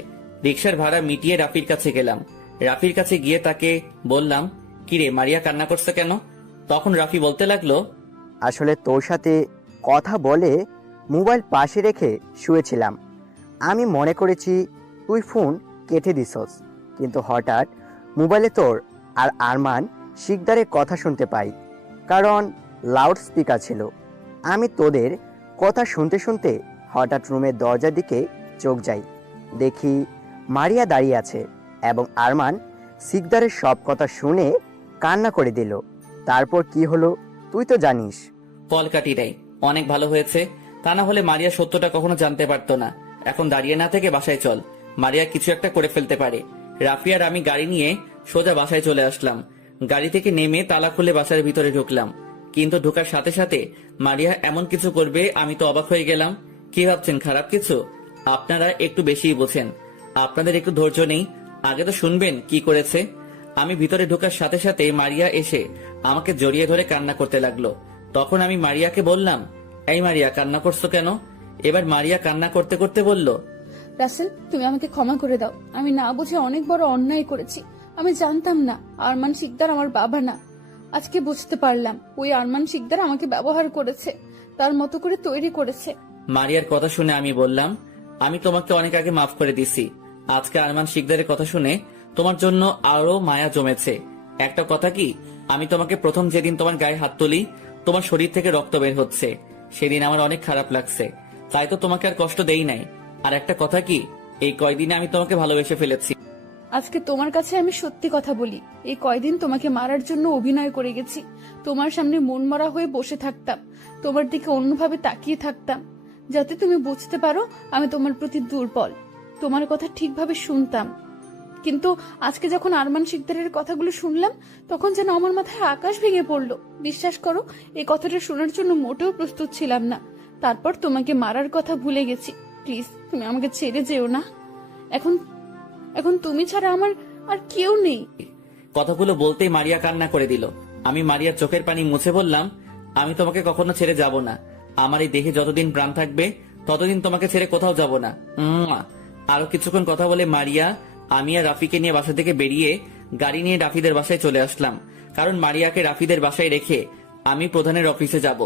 রিক্সার ভাড়া মিটিয়ে রাফির কাছে গেলাম। রাফির কাছে গিয়ে তাকে বললাম, কিরে, মারিয়া কান্না করছে কেন? তখন রাফি বলতে লাগলো, আসলে তোর সাথে কথা বলে মোবাইল পাশে রেখে শুয়েছিলাম। আমি মনে করেছি তুই ফোন কেটে দিছস, কিন্তু হঠাৎ মোবাইলে তোর আর আরমান শিকদারের কথা শুনতে পাই, কারণ লাউড স্পিকার ছিল। আমি তোদের কথা শুনতে শুনতে হঠাৎ রুমের দরজার দিকে চোখ যাই। দেখি মারিয়া দাঁড়িয়ে আছে এবং আরমান শিকদারের সব কথা শুনে কান্না করে দিল। তারপর কি হলো তুই তো জানিস। কলকাটিটাই অনেক ভালো হয়েছে, তা না হলে মারিয়া সত্যটা কখনো জানতে পারতো না। এখন দাঁড়িয়ে না থেকে বাসায় চল, মারিয়া কিছু একটা করে ফেলতে পারে। রাফি আর আমি গাড়ি নিয়ে সোজা বাসায় চলে আসলাম। গাড়ি থেকে নেমে তালা খুলে বাসার ভিতরে ঢুকলাম, কিন্তু ঢোকার সাথে সাথে মারিয়া এমন কিছু করবে আমি তো অবাক হয়ে গেলাম। কি ভাবছেন খারাপ কিছু? আপনারা একটু বেশিই বোঝেন, আপনাদের একটু ধৈর্য নেই, আগে তো শুনবেন কি করেছে। আমি ভিতরে ঢোকার সাথে সাথে মারিয়া এসে আমাকে জড়িয়ে ধরে কান্না করতে লাগলো। তখন আমি মারিয়াকে বললাম, এই মারিয়া কান্না করছো কেন? এবার মারিয়া কান্না করতে করতে বলল, রাসেল, তুমি আমাকে ক্ষমা করে দাও। আমি না বুঝে অনেক বড় অন্যায় করেছি। আমি জানতাম না আরমান শিকদার আমার বাবা না। আজকে বুঝতে পারলাম ওই আরমান শিকদার আমাকে ব্যবহার করেছে, তার মতো করে তৈরি করেছে। মারিয়ার কথা শুনে আমি বললাম, আমি তোমাকে অনেক আগে মাফ করে দিছি। আজকে আরমান শিকদারের কথা শুনে তোমার জন্য আরো মায়া জমেছে। একটা কথা কি, আমি তোমাকে প্রথম যেদিন তোমার গায়ে হাত তুলি তোমার শরীর থেকে রক্ত বের হচ্ছে, সেদিন আমার অনেক খারাপ লাগছে, তাই তো তোমাকে আর কষ্ট দেই নাই। আর একটা কথা কি, এই কয়দিনে আমি তোমাকে ভালোবেসে ফেলেছি। আজকে তোমার কাছে আমি সত্যি কথা বলি, এই কয়দিন তোমাকে মারার জন্য অভিনয় করে গেছি। তোমার সামনে মন মরা হয়ে বসে থাকতাম, তোমার দিকে অন্যভাবে তাকিয়ে থাকতাম, যাতে তুমি বুঝতে পারো আমি তোমার প্রতি দুর্বল। তোমার কথা ঠিকভাবে শুনতাম, কিন্তু আজকে যখন আরমান শিকদারের কথাগুলো শুনলাম তখন যেন আমার মাথায় আকাশ ভেঙে পড়লো। বিশ্বাস করো, এই কথাটা শোনার জন্য মোটেও প্রস্তুত ছিলাম না। তারপর তোমাকে মারার কথা ভুলে গেছি। প্লিজ, তুমি আমাকে ছেড়ে যেও না। এখন এখন তুমি ছাড়া আমার আর কেউ নেই। কথাগুলো বলতেই মারিয়া কান্না করে দিল। আমি মারিয়ার চোখের পানি মুছে বললাম, আমি তোমাকে কখনো ছেড়ে যাব না। আমার এই দেহে যতদিন প্রাণ থাকবে ততদিন তোমাকে ছেড়ে কোথাও যাব না। আরো কিছুক্ষণ কথা বলে মারিয়া, আমি আর রাফিকে নিয়ে বাসা থেকে বেরিয়ে গাড়ি নিয়ে রাফিদের বাসায় চলে আসলাম, কারণ মারিয়াকে রাফিদের বাসায় রেখে আমি প্রধানের অফিসে যাব।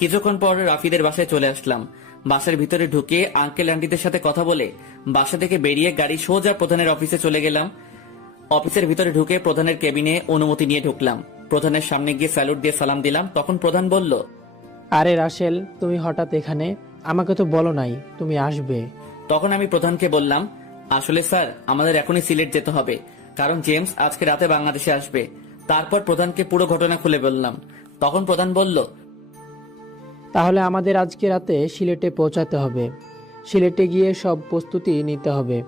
কিছুক্ষণ পর রাফিদের বাসায় চলে আসলাম। বাসার ভিতরে ঢুকে আঙ্কেল আন্টিদের সাথে কথা বলে বাসা থেকে বেরিয়ে গাড়ি সোজা প্রধানের অফিসে চলে গেলাম। অফিসের ভিতরে ঢুকে প্রধানের কেবিনে অনুমতি নিয়ে ঢুকলাম। প্রধানের সামনে গিয়ে স্যালুট দিয়ে সালাম দিলাম। তখন প্রধান বলল, আরে রাসেল, তুমি হঠাৎ এখানে? আমাকে তো বলো নাই তুমি আসবে। তখন আমি প্রধানকে বললাম, আসলে স্যার আমাদের এখনই সিলেট যেতে হবে, কারণ জেমস আজকে রাতে বাংলাদেশে আসবে। তারপর প্রধানকে পুরো ঘটনা খুলে বললাম। তখন প্রধান বলল, তাহলে আমাদের আজকে রাতে সিলেটে পৌঁছাতে হবে। সিলেটে গিয়ে সব প্রস্তুতি নিতে হবে,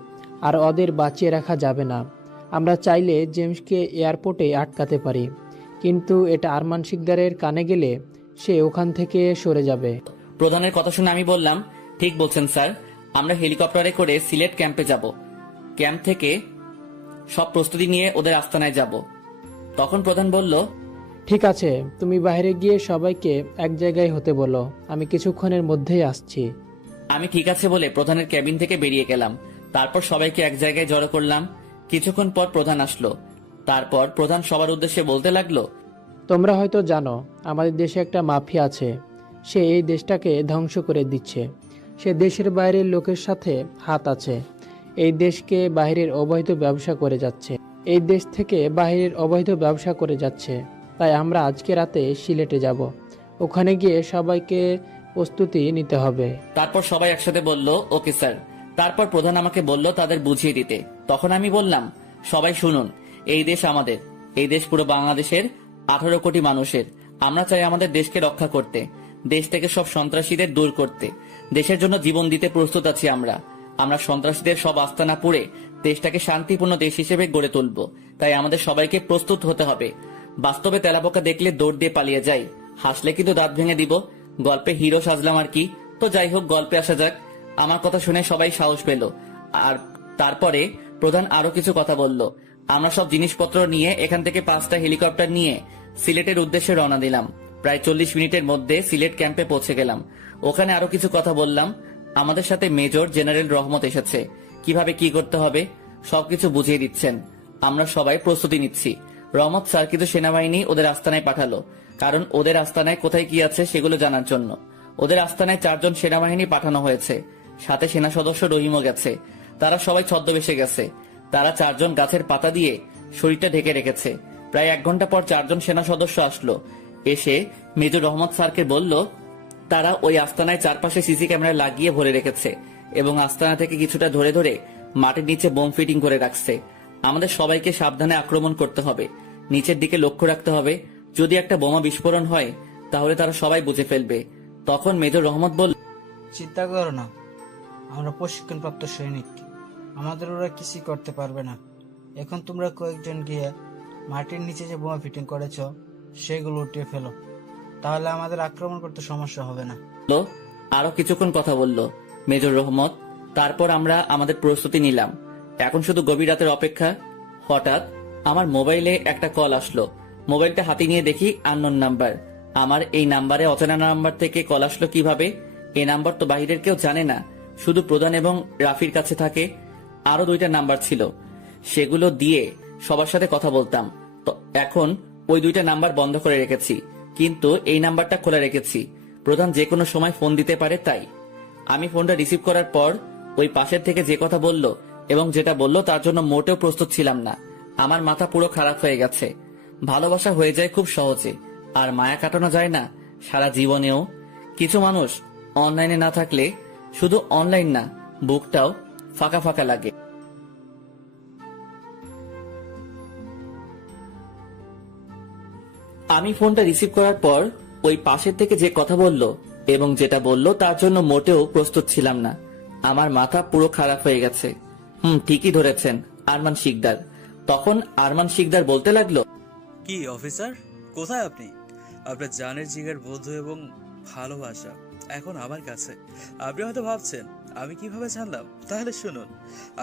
আর ওদের বাঁচিয়ে রাখা যাবে না। আমরা চাইলে জেমসকে এয়ারপোর্টে আটকাতে পারি, কিন্তু এটা আরমান শিকদারের কানে গেলে সে ওখান থেকে সরে যাবে। প্রধানের কথা শুনে আমি বললাম, ঠিক বলছেন স্যার, আমরা হেলিকপ্টারে করে সিলেট ক্যাম্পে যাব। ক্যাম্প থেকে সব প্রস্তুতি নিয়ে ওদের আস্তানায় যাব। তখন প্রধান বলল, ঠিক আছে, তুমি বাইরে গিয়ে সবাইকে এক জায়গায় হতে বলো, আমি কিছুক্ষণের মধ্যেই আসছি। আমি ঠিক আছে বলে প্রধানের কেবিন থেকে বেরিয়ে গেলাম। তারপর সবাইকে এক জায়গায় জড়ো করলাম। কিছুক্ষণ পর প্রধান আসলো। তারপর প্রধান সবার উদ্দেশ্যে বলতে লাগলো, তোমরা হয়তো জানো আমাদের দেশে একটা মাফিয়া আছে। সে এই দেশটাকে ধ্বংস করে দিচ্ছে। সে দেশের বাইরের লোকের সাথে হাত আছে। এই দেশকে বাইরের অবৈধ ব্যবসা করে যাচ্ছে। এই দেশ থেকে বাইরের অবৈধ ব্যবসা করে যাচ্ছে। তাই আমরা আজকে রাতে সিলেটে যাব। ওখানে গিয়ে সবাইকে প্রস্তুতি নিতে হবে। তারপর সবাই একসাথে বলল, ওকে স্যার। তারপর প্রধান আমাকে বলল তাদের বুঝিয়ে দিতে। তখন আমি বললাম, সবাই শুনুন, এই দেশ আমাদের, এই দেশ পুরো বাংলাদেশের 18 কোটি মানুষের। আমরা চাই আমাদের দেশকে রক্ষা করতে, দেশ থেকে সব সন্ত্রাসীদের দূর করতে। দেশের জন্য জীবন দিতে প্রস্তুত আছি আমরা। আমরা সন্ত্রাসীদের সব আস্তানা পুড়ে দেশটাকে শান্তিপূর্ণ দেশ হিসেবে গড়ে তুলব। তাই আমাদের সবাইকে প্রস্তুত হতে হবে। বাস্তবে তেলাপোকা দেখলে দৌড় দিয়ে পালিয়ে যাই, হাসলে কিন্তু দাঁত ভেঙে দিব। গল্পে হিরো সাজলাম আর কি। তো যাই হোক, গল্পে আসা যাক। আমার কথা শুনে সবাই সাহস পেল। আর তারপরে প্রধান আরো কিছু কথা বলল। আমরা সব জিনিসপত্র নিয়ে এখান থেকে 5টা হেলিকপ্টার নিয়ে সিলেটের উদ্দেশ্যে রওনা দিলাম। প্রায় 40 মিনিটের মধ্যে সিলেট ক্যাম্পে পৌঁছে গেলাম। ওখানে আরো কিছু কথা বললাম। আমাদের সাথে মেজর জেনারেল রহমত এসেছে, কিভাবে কি করতে হবে সবকিছু বুঝিয়ে দিচ্ছেন। আমরা সবাই প্রস্তুতি নিচ্ছি। রহমত স্যার কিন্তু সেনাবাহিনী ওদের আস্তানায় পাঠালো, কারণ ওদের আস্তানায় কোথায় কি আছে সেগুলো জানার জন্য। ওদের আস্তানায় 4 জন সেনাবাহিনী পাঠানো হয়েছে, সাথে সেনা সদস্য রহিমও গেছে। তারা সবাই ছদ্মবেশে গেছে। তারা 4 জন গাছের পাতা দিয়ে শরীরটা ঢেকে রেখেছে। প্রায় 1 ঘন্টা পর 4জন সেনা সদস্য আসলো। এসে মেজর রহমত স্যারকে বলল তারা ওই আস্তানায় চারপাশে সিসি ক্যামেরা লাগিয়ে ভরে রেখেছে এবং আস্তানা থেকে কিছুটা ধরে ধরে মাটির নিচে বোম ফিটিং করে রাখছে। আমাদের সবাইকে সাবধানে আক্রমণ করতে হবে, নিচের দিকে লক্ষ্য রাখতে হবে। যদি একটা বোমা বিস্ফোরণ হয় তাহলে তারা সবাই বুঝে ফেলবে। তখন মেজর রহমত বলল, চিন্তা করো না, আমরা প্রশিক্ষণপ্রাপ্ত সৈনিক, আমাদের ওরা কিছুই করতে পারবে না। এখন তোমরা কয়েকজন গিয়ে মাটির নিচে যে বোমা ফিটিং করেছ সেগুলো উঠিয়ে ফেলো, তাহলে আমাদের আক্রমণ করতে সমস্যা হবে না। আরো কিছুক্ষণ কথা বলল মেজর রহমত। তারপর আমরা আমাদের প্রস্তুতি নিলাম। এখন শুধু গভীর রাতের অপেক্ষা। হঠাৎ আমার মোবাইলে একটা কল আসলো। মোবাইলটা হাতে নিয়ে দেখি আননোন নাম্বার। আমার এই নাম্বারে অচেনা নাম্বার থেকে কল আসলো কিভাবে? এই নাম্বার তো বাইরের কেউ জানে না, শুধু প্রধান এবং রাফির কাছে থাকে। আরো 2টা নাম্বার ছিল, সেগুলো দিয়ে সবার সাথে কথা বলতাম। তো এখন ওই 2টা নাম্বার বন্ধ করে রেখেছি, কিন্তু এই নাম্বারটা খোলা রেখেছি। প্রধান যে কোনো সময় ফোন দিতে পারে, তাই আমি ফোনটা রিসিভ করার পর ওই পাশের থেকে যে কথা বলল এবং যেটা বলল তার জন্য মোটেও প্রস্তুত ছিলাম না। আমার মাথা পুরো খারাপ হয়ে গেছে। ভালোবাসা হয়ে যায় খুব সহজে, আর মায়া কাটানো যায় না সারা জীবনেও। কিছু মানুষ অনলাইনে না থাকলে শুধু অনলাইন না, বুকটাও ফাঁকা ফাঁকা লাগে। আমি ফোনটা রিসিভ করার পর ওই পাশের থেকে যে কথা বলল এবং যেটা বলল তার জন্য মোটেও প্রস্তুত ছিলাম না। আমার মাথা পুরো খারাপ হয়ে গেছে। ঠিকই ধরেছেন, আরমান শিকদার। তখন আরমান শিকদার বলতে লাগলো, কি অফিসার, কোথায় আপনি? আপনার জানের জিগার বন্ধু এবং ভালোবাসা এখন আমার কাছে। আপনি হয়তো ভাবছেন আমি কিভাবে জানলাম, তাহলে শুনুন।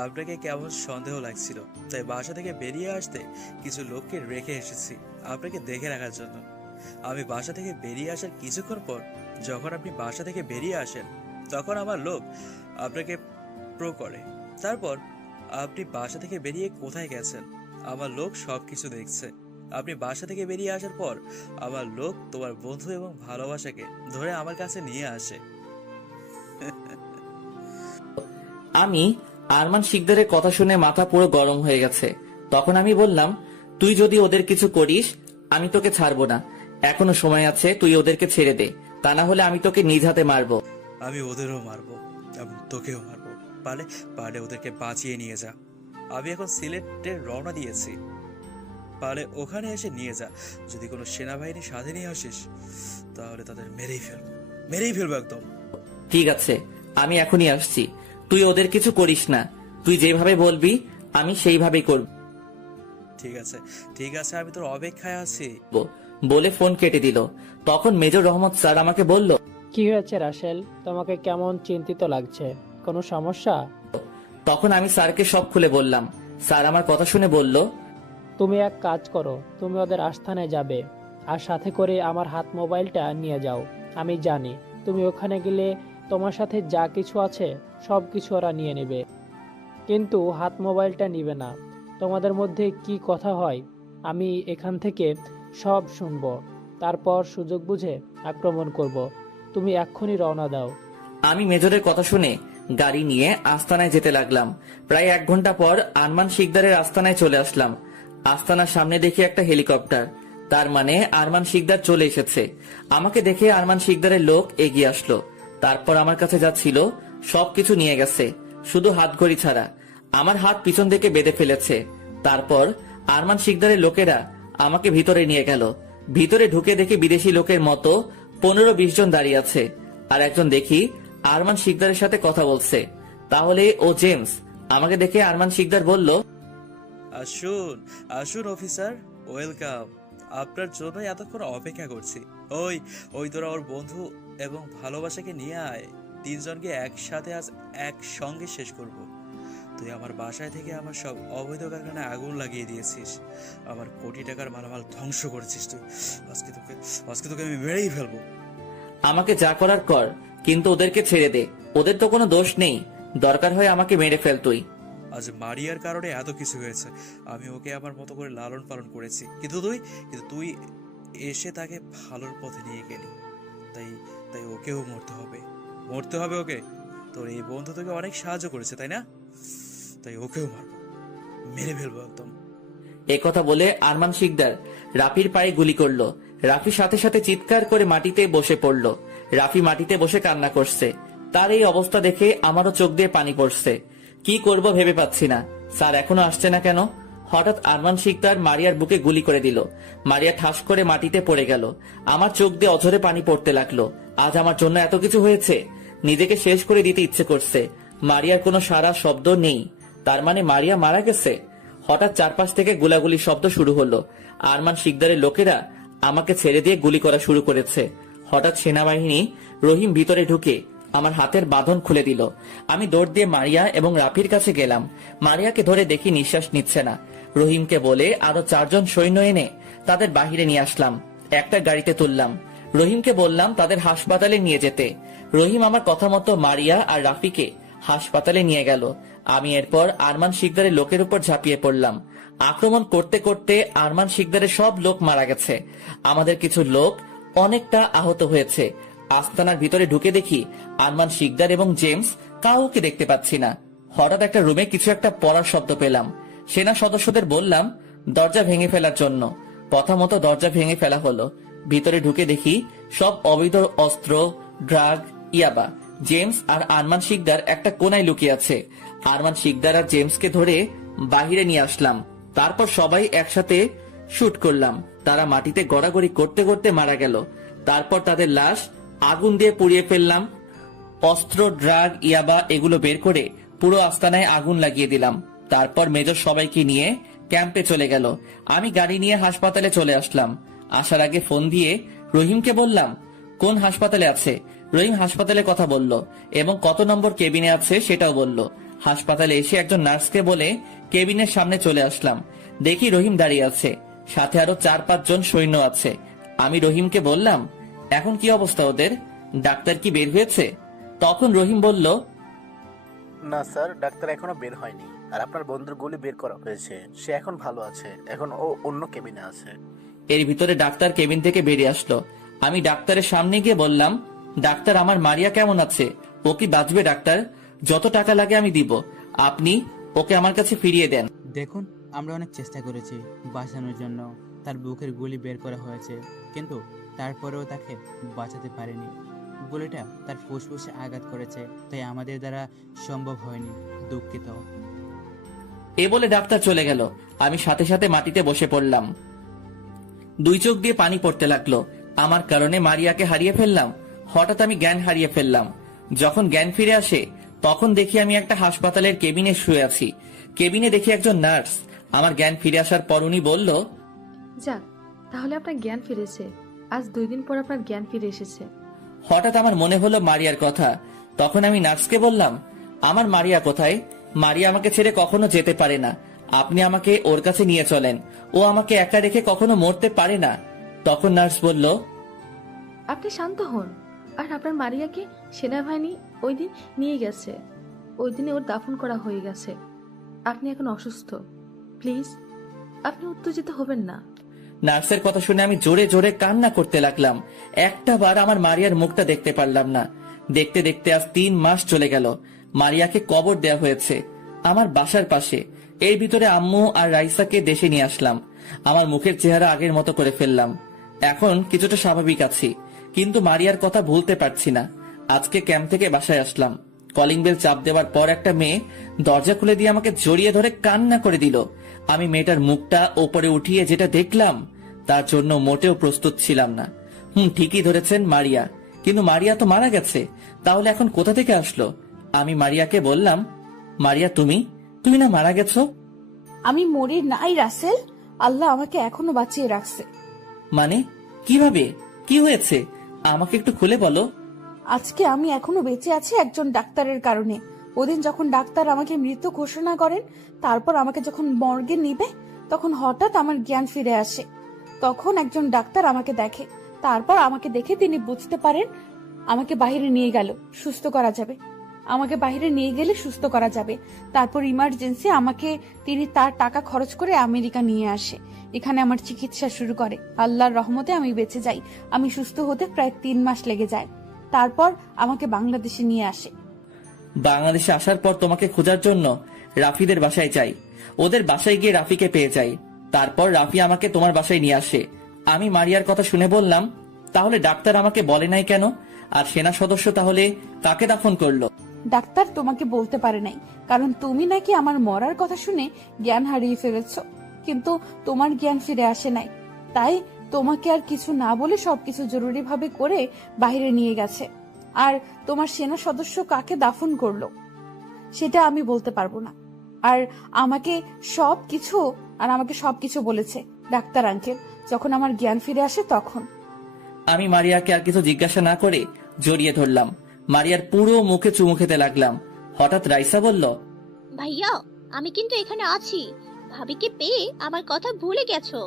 আপনাকে কেমন সন্দেহ লাগছিল, তাই বাসা থেকে বেরিয়ে আসতে কিছু লোককে রেখে এসেছি আপনাকে দেখে রাখার জন্য। আমি বাসা থেকে বেরিয়ে আসার কিছুক্ষণ পর যখন আপনি বাসা থেকে বেরিয়ে আসেন তখন আমার লোক আপনাকে প্রো করে। তারপর আপনি বাসা থেকে বেরিয়ে কোথায় গেছেন আমার লোক সবকিছু দেখছে। আপনি বাসা থেকে বেরিয়ে আসার পর আমার লোক তোমার বন্ধু এবং ভালোবাসাকে ধরে আমার কাছে নিয়ে আসে। আমি আরমান শিকদারের কথা শুনে মাথা পুরো গরম হয়ে গেছে। তখন আমি বললাম, তুই যদি ওদের কিছু করিস আমি তোকে ছাড়বো না। এখনো সময় আছে, তুই ওদেরকে ছেড়ে দে, তা না হলে আমি তোকে নিজ হাতে মারবো। আমি ওদেরও মারবো এবং তোকেও মারবো, পারলে পারলে ওদেরকে বাঁচিয়ে নিয়ে যা। আমি এখন সিলেটে রওনা দিয়েছি, পারলে ওখানে এসে নিয়ে যা। যদি কোনো সেনাবাহিনী সাথে নিয়ে আসিস তাহলে তাদের মেরেই ফেলবো একদম। ঠিক আছে, আমি এখনই আসছি। তুই ওদের কিছু করিস না, তুই যেভাবে বলবি আমি সেইভাবেই করব। ঠিক আছে, আমি তোর অপেক্ষায় আছি। বলে ফোন কেটে দিল। তখন মেজর রহমত স্যার আমাকে বলল, কি হয়েছে রাসেল, তোমাকে কেমন চিন্তিত লাগছে? কোনো সমস্যা? তখন আমি স্যারকে সব খুলে বললাম। স্যার আমার কথা শুনে বলল, তুমি এক কাজ করো, তুমি ওদের আস্থানায় যাবে আর সাথে করে আমার হাত মোবাইলটা নিয়ে যাও। আমি জানি তুমি ওখানে গেলে তোমার সাথে যা কিছু আছে সব কিছু ওরা নিয়ে নেবে, কিন্তু হাত মোবাইলটা নিবে না। তোমাদের মধ্যে কি কথা হয় আমি এখান থেকে সব শুনবো, তারপর সুযোগ বুঝে আক্রমণ করব। তুমি এক্ষুনি রওনা দাও। আমি মেজরের কথা শুনে গাড়ি নিয়ে আস্তানায় যেতে লাগলাম। প্রায় 1 ঘন্টা পর আরমান শিকদারের আস্তানায় চলে আসলাম। আস্তানার সামনে দেখি একটা হেলিকপ্টার, তার মানে আরমান শিকদার চলে এসেছে। আমাকে দেখে আরমান শিকদারের লোক এগিয়ে আসলো। তারপর আমার কাছে যা ছিল সবকিছু নিয়ে গেছে, শুধু হাতঘড়ি ছাড়া। আমার হাত পিছন থেকে বেঁধে ফেলেছে। তারপর আরমান শিকদারের লোকেরা আমাকে ভিতরে নিয়ে গেল। ভিতরে ঢুকে দেখি বিদেশি লোকের মতো 15-20 জন দাঁড়িয়ে আছে, আর একজন দেখি আরমান শিকদারের সাথে কথা বলছে। তাহলে ও জেমস। আমাকে দেখে আরমান শিকদার বলল, আসুন আসুন অফিসার, ওয়েলকাম। আপনার জন্য এতক্ষণ অপেক্ষা করছি। ওই তোরা ওর বন্ধু এবং ভালোবাসাকে নিয়ে আয়। 3 জনকে একসাথে আজ একসঙ্গে শেষ করব। তুই আমার বাসায় থেকে আমার সব অবৈধ কারখানায় আগুন লাগিয়ে দিয়েছিস, আমার কোটি টাকার মালামাল ধ্বংস করেছিস তুই। আজকে তোকে আমি মেরেই ফেলবো। আমাকে যা করার কর, কিন্তু ওদেরকে ছেড়ে দে। ওদের তো কোনো দোষ নেই, দরকার হয় আমাকে মেরে ফেল তুই। আজ মারিয়ার কারণে এত কিছু হয়েছে। আমি ওকে আমার মতো করে লালন পালন করেছি, কিন্তু তুই এসে তাকে ভালোর পথে নিয়ে গেলি। তাই ওকেও মরতে হবে ওকে। তোর এই বন্ধু তোকে অনেক সাহায্য করেছে, তাই না? তাই ওকেও মারবো, মেরে ফেলবো একদম। একথা বলে আরমান শিকদার রাফির পায়ে গুলি করলো। রাফি সাথে সাথে চিৎকার করে মাটিতে বসে পড়লো। রাফি মাটিতে বসে কান্না করছে। তার এই অবস্থা দেখে আমারও চোখ দিয়ে পানি পড়ছে। কি করব ভেবে পাচ্ছি না। স্যার এখনো আসছে না কেন? হঠাৎ আরমান শিকদার মারিয়ার বুকে গুলি করে দিল। মারিয়া ঠাস করে মাটিতে পড়ে গেল। আমার চোখ দিয়ে অঝরে পানি পড়তে লাগলো। আজ আমার জন্য এত কিছু হয়েছে, নিজেকে শেষ করে দিতে ইচ্ছে করছে। মারিয়ার কোনো সারা শব্দ নেই, তার মানে মারিয়া মারা গেছে। হঠাৎ চারপাশ থেকে গোলাগুলি শব্দ শুরু হলো। আরমান শিকদারের লোকেরা আমাকে ছেড়ে দিয়ে গুলি করা শুরু করেছে। হঠাৎ সেনাবাহিনী রহিম ভিতরে ঢুকে আমার হাতের বাঁধন খুলে দিল। আমি দৌড় দিয়ে মারিয়া এবং রাফির কাছে গেলাম। মারিয়াকে ধরে দেখি নিঃশ্বাস নিচ্ছে না। রহিমকে বলে আরো 4 জন সৈন্য এনে তাদের বাহিরে নিয়ে আসলাম। একটা গাড়িতে তুললাম। রহিমকে বললাম তাদের হাসপাতালে নিয়ে যেতে। রহিম আমার কথা মতো মারিয়া আর রাফিকে হাসপাতালে নিয়ে গেল। আমি এরপর আরমান শিকদারের লোকের উপর ঝাঁপিয়ে পড়লাম। আক্রমণ করতে করতে আরমান শিকদারের সব লোক মারা গেছে। আমাদের কিছু লোক অনেকটা আহত হয়েছে। আস্তানার ভিতরে ঢুকে দেখি আরমান শিকদার এবং জেমস কাউকে দেখতে পাচ্ছি না। হঠাৎ একটা রুমে কিছু একটা পড়ার শব্দ পেলাম। সেনা সদস্যদের বললাম দরজা ভেঙে ফেলার জন্য। কথা মতো দরজা ভেঙে ফেলা হলো। ভিতরে ঢুকে দেখি সব অবৈধ অস্ত্র, ড্রাগ, ইয়াবা। জেমস আর আরমান শিকদার একটা কোনায় লুকিয়ে আছে। আরমান শিকদার আর জেমসকে ধরে বাহিরে নিয়ে আসলাম। তারপর সবাই একসাথে শুট করলাম। তারা মাটিতে গড়াগড়ি করতে করতে মারা গেল। তারপর তাদের লাশ আগুন দিয়ে পুড়িয়ে ফেললাম। অস্ত্র, ড্রাগ, ইয়াবা এগুলো বের করে পুরো আস্তানায় আগুন লাগিয়ে দিলাম। তারপর মেজর সবাইকে নিয়ে ক্যাম্পে চলে গেল। আমি গাড়ি নিয়ে হাসপাতালে চলে আসলাম। আসার আগে ফোন দিয়ে রহিমকে বললাম কোন হাসপাতালে আছে। রহিম হাসপাতালে কথা বলল এবং কত নম্বর কেবিনে আছে সেটাও বলল। হাসপাতালে এসে একজন নার্সকে বলে কেবিনের সামনে চলে আসলাম। দেখি রহিম দাঁড়িয়ে আছে, সাথে আরো 4-5 জন সৈন্য আছে। আমি রহিমকে বললাম এখন কি অবস্থা ওদের, ডাক্তার কি বের হয়েছে? তখন রহিম বলল না স্যার, ডাক্তার এখনো বের হয়নি। আর আপনার বন্ধুর গুলি বের করা হয়েছে, সে এখন ভালো আছে। এখন ও অন্য কেবিনে আছে। এর ভিতরে ডাক্তার কেবিন থেকে বেরিয়ে আসলো। আমি ডাক্তারের সামনে গিয়ে বললাম ডাক্তার আমার মারিয়া কেমন আছে? ও কি বাঁচবে ডাক্তার? যত টাকা লাগে আমি দিব, আপনি ওকে আমার কাছে ফিরিয়ে দেন। দেখুন, আমরা অনেক চেষ্টা করেছি বাঁচানোর জন্য। তার বুকের গুলি বের করা হয়েছে, কিন্তু তারপরেও তাকে বাঁচাতে পারেনি। গুলিটা তার ফুসফুসে আঘাত করেছে, তাই আমাদের দ্বারা সম্ভব হয়নি। দুঃখিত। এ বলে ডাক্তার চলে গেল। আমি সাথে সাথে মাটিতে বসে পড়লাম। 2 চোখ দিয়ে পানি পড়তে লাগলো। আমার কারণে মারিয়াকে হারিয়ে ফেললাম। হঠাৎ আমি জ্ঞান হারিয়ে ফেললাম। যখন জ্ঞান ফিরে আসে তখন দেখি আমি একটা হাসপাতালের কেবিনে শুয়ে আছি। কেবিনে দেখি একজন নার্স। আমার জ্ঞান ফিরে আসার পর উনি বলল যাক, তাহলে আপনার জ্ঞান ফিরেছে। আজ 2 দিন পর আপনার জ্ঞান ফিরে এসেছে। হঠাৎ আমার মনে হলো মারিয়ার কথা। তখন আমি নার্সকে বললাম আমার মারিয়া কোথায়? মারিয়া আমাকে ছেড়ে কখনো যেতে পারে না। আপনি আমাকে ওর কাছে নিয়ে চলেন। ও আমাকে একা রেখে কখনো মরতে পারে না। তখন নার্স বলল আপনি শান্ত হন। আর আপনার মারিয়াকে সেনাবাহিনী ওই দিন নিয়ে গেছে। ওই দিনে ওর দাফন করা হয়ে গেছে। আপনি এখন অসুস্থ। প্লিজ আপনি উত্তেজিত হবেন না। নার্সের কথা শুনে আমি জোরে জোরে কান্না করতে লাগলাম। একটা বার আমার মারিয়ার মুখটা দেখতে পারলাম না। দেখতে দেখতে আজ 3 মাস চলে গেল। মারিয়াকে কবর দেয়া হয়েছে আমার বাসার পাশে। এর ভিতরে আম্মু আর রাইসাকে দেশে নিয়ে আসলাম। আমার মুখের চেহারা আগের মতো করে ফেললাম। এখন কিছুটা স্বাভাবিক আছি, কিন্তু মারিয়ার কথা ভুলতে পারছি না। আজকে ক্যাম্প থেকে বাসায় আসলাম। কলিং বেল চাপ দেওয়ার পর একটা মেয়ে দরজা খুলে দিয়ে আমাকে জড়িয়ে ধরে কান্না করে দিল। আমি মেয়েটার মুখটা ওপরে উঠিয়ে যেটা দেখলাম তার জন্য মোটেও প্রস্তুত ছিলাম না। ঠিকই ধরেছেন, মারিয়া। কিন্তু মারিয়া তো মারা গেছে, তাহলে এখন কোথা থেকে আসলো? আমি মারিয়াকে বললাম মারিয়া তুমি না মারা গেছো? আমি মরি নাই রাসেল, আল্লাহ আমাকে এখনো বাঁচিয়ে রাখছে। মানে কিভাবে, কি হয়েছে আমাকে একটু খুলে বলো। আজকে আমি এখনো বেঁচে আছি একজন ডাক্তারের কারণে। ওদিন যখন ডাক্তার আমাকে মৃত ঘোষণা করেন, তারপর আমাকে যখন মর্গে নিবে, তখন হঠাৎ আমার জ্ঞান ফিরে আসে। তখন একজন ডাক্তার আমাকে দেখে। তারপর আমাকে দেখে তিনি বুঝতে পারেন আমাকে বাইরে নিয়ে গেল, সুস্থ করা যাবে। আমাকে বাইরে নিয়ে গেলে সুস্থ করা যাবে। তারপর ইমার্জেন্সি আমাকে তিনি তার টাকা খরচ করে আমেরিকা নিয়ে আসে। এখানে আমার চিকিৎসা শুরু করে। আল্লাহর রহমতে আমি বেঁচে যাই। আমি সুস্থ হতে প্রায় 3 মাস লেগে যায়। তারপর আমাকে বাংলাদেশে নিয়ে আসে। বাংলাদেশে আসার পর তোমাকে খোঁজার জন্য রাফিদের বাসায় যাই। ওদের বাসায় গিয়ে রাফিকে পেয়ে যাই। তারপর রাফি আমাকে তোমার বাসায় নিয়ে আসে। আমি মারিয়ার কথা শুনে বললাম, তাহলে ডাক্তার আমাকে বলে নাই কেন? আর সেনা সদস্য তাহলে কাকে দাফন করলো? ডাক্তার তোমাকে বলতে পারে নাই, কারণ তুমি নাকি আমার মরার কথা শুনে জ্ঞান হারিয়ে ফেলেছো, কিন্তু তোমার জ্ঞান ফিরে আসে নাই। তাই তোমাকে আর কিছু না বলে সবকিছু জরুরিভাবে করে বাইরে নিয়ে গেছে। আর তোমার সেনা সদস্য কাকে দাফন করলো সেটা আমি বলতে পারবো না। আর আমাকে সবকিছু বলেছে ডাক্তার আঙ্কেল, যখন আমার জ্ঞান ফিরে আসে তখন। আমি মারিয়াকে আর কিছু জিজ্ঞাসা না করে জড়িয়ে ধরলাম। মারিয়ার পুরো মুখে চুমু খেতে লাগলাম। হঠাৎ রাইসা বলল, ভাইয়া আমি কিন্তু এখানে আছি, ভাবিকে পেয়ে আমার কথা ভুলে গেছো।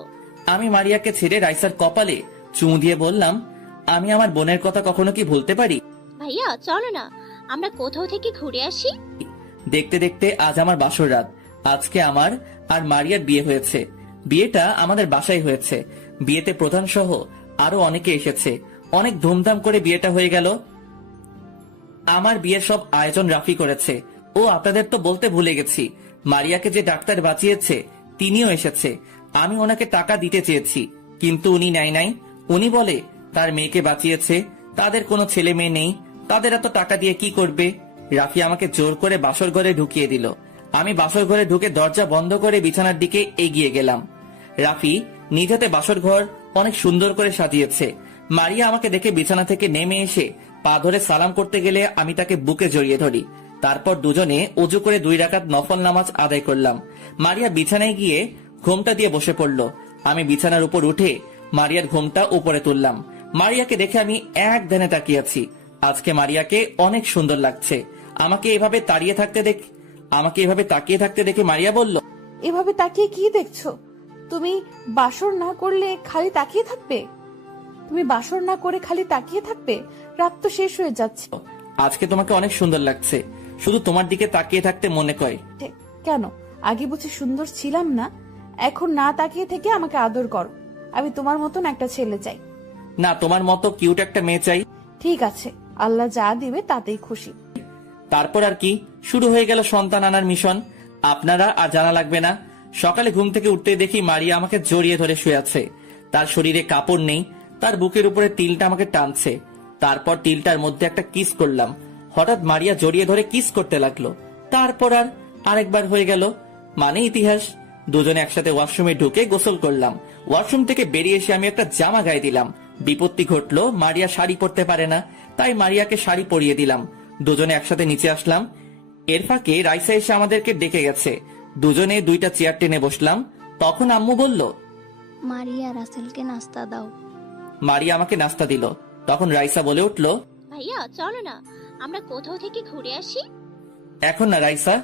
আমি মারিয়াকে ছেড়ে রাইসার কপালে চুমু দিয়ে বললাম, আমি আমার বোনের কথা কখনো কি ভুলতে পারি? ভাইয়া চলো না আমরা কোথাও থেকে ঘুরে আসি। দেখতে দেখতে আজ আমার বাসর রাত। আজকে আমার আর মারিয়ার বিয়ে হয়েছে। বিয়েটা আমাদের বাসায় হয়েছে। বিয়েতে প্রধান সহ আরো অনেকে এসেছে। অনেক ধুমধাম করে বিয়েটা হয়ে গেল। আমার বিয়ের সব আয়োজন রাফি করেছে। ও আপনাদের তো বলতে ভুলে গেছি, মারিয়াকে যে ডাক্তার বাঁচিয়েছে তিনিও এসেছে। আমি ওনাকে টাকা দিতে চেয়েছি, কিন্তু উনি নেয় নাই। উনি বলে তার মেয়েকে বাঁচিয়েছে, তাদের কোনো ছেলে মেয়ে নেই, তাদের এত টাকা দিয়ে কি করবে। রাফি আমাকে জোর করে বাসর ঘরে ঢুকিয়ে দিল। আমি বাসর ঘরে ঢুকে দরজা বন্ধ করে বিছানার দিকে এগিয়ে গেলাম। রাফি নিজ হাতে বাসর ঘর অনেক সুন্দর করে সাজিয়েছে। মারিয়া আমাকে দেখে বিছানা থেকে নেমে এসে পা ধরে সালাম করতে গেলে আমি তাকে বুকে জড়িয়ে ধরি। তারপর দুজনে অজু করে 2 রাকাত নফল নামাজ আদায় করলাম। মারিয়া বিছানায় গিয়ে ঘোমটা দিয়ে বসে পড়ল। আমি বিছানার উপর উঠে মারিয়ার ঘোমটা উপরে তুললাম। মারিয়াকে দেখে আমি এক ধ্যানে তাকিয়ে আছি। আজকে মারিয়াকে অনেক সুন্দর লাগছে। আমাকে এভাবে তাকিয়ে থাকতে দেখে মারিয়া বলল, এভাবে তাকিয়ে কি দেখছো? তুমি বাসর না করলে খালি তাকিয়ে থাকবে? রাত তো শেষ হয়ে যাচ্ছে। আজকে তোমাকে অনেক সুন্দর লাগছে, শুধু তোমার দিকে তাকিয়ে থাকতে মনে কয়। কেন, আগে বুঝি সুন্দর ছিলাম না? এখন না তাকিয়ে থেকে আমাকে আদর করো। আমি তোমার মতন একটা ছেলে চাই। না, তোমার মতো কিউট একটা মেয়ে চাই। ঠিক আছে, আল্লাহ যা দিবে তাতেই খুশি। তারপর আর কি, শুরু হয়ে গেল সন্তান আনার মিশন। আপনারা আর জানা লাগবে না। সকালে ঘুম থেকে উঠতে দেখি মারিয়া আমাকে জড়িয়ে ধরে শুয়ে আছে। তার শরীরে কাপড় নেই, তার বুকের উপরে তিলটা আমাকে টানছে। তারপর তিলটার মধ্যে একটা কিস করলাম। হঠাৎ মারিয়া জড়িয়ে ধরে কিস করতে লাগলো। তারপর আর আরেকবার হয়ে গেল, মানে ইতিহাস। দুজনে একসাথে ওয়াশরুমে ঢুকে গোসল করলাম। ওয়াশরুম থেকে বেরিয়ে এসে আমি একটা জামা গায়ে দিলাম। বিপত্তি ঘটলো, মারিয়া শাড়ি পরতে পারে না, তাই মারিয়াকে শাড়ি পরিয়ে দিলাম। দুজনে একসাথে নিচে আসলাম। এর ফাঁকে রাইসা এসে আমাদেরকে ডেকে গেছে। দুজনে 2টা চেয়ার টেনে বসলাম। তখন আম্মু বলল, মারিয়া রাসেলকে নাস্তা দাও। মারিয়া আমাকে নাস্তা দিল। তখন রাইসা বলে উঠল, ভাইয়া চলো না আমরা কোথাও থেকে ঘুরে আসি। এখন না রাইসা,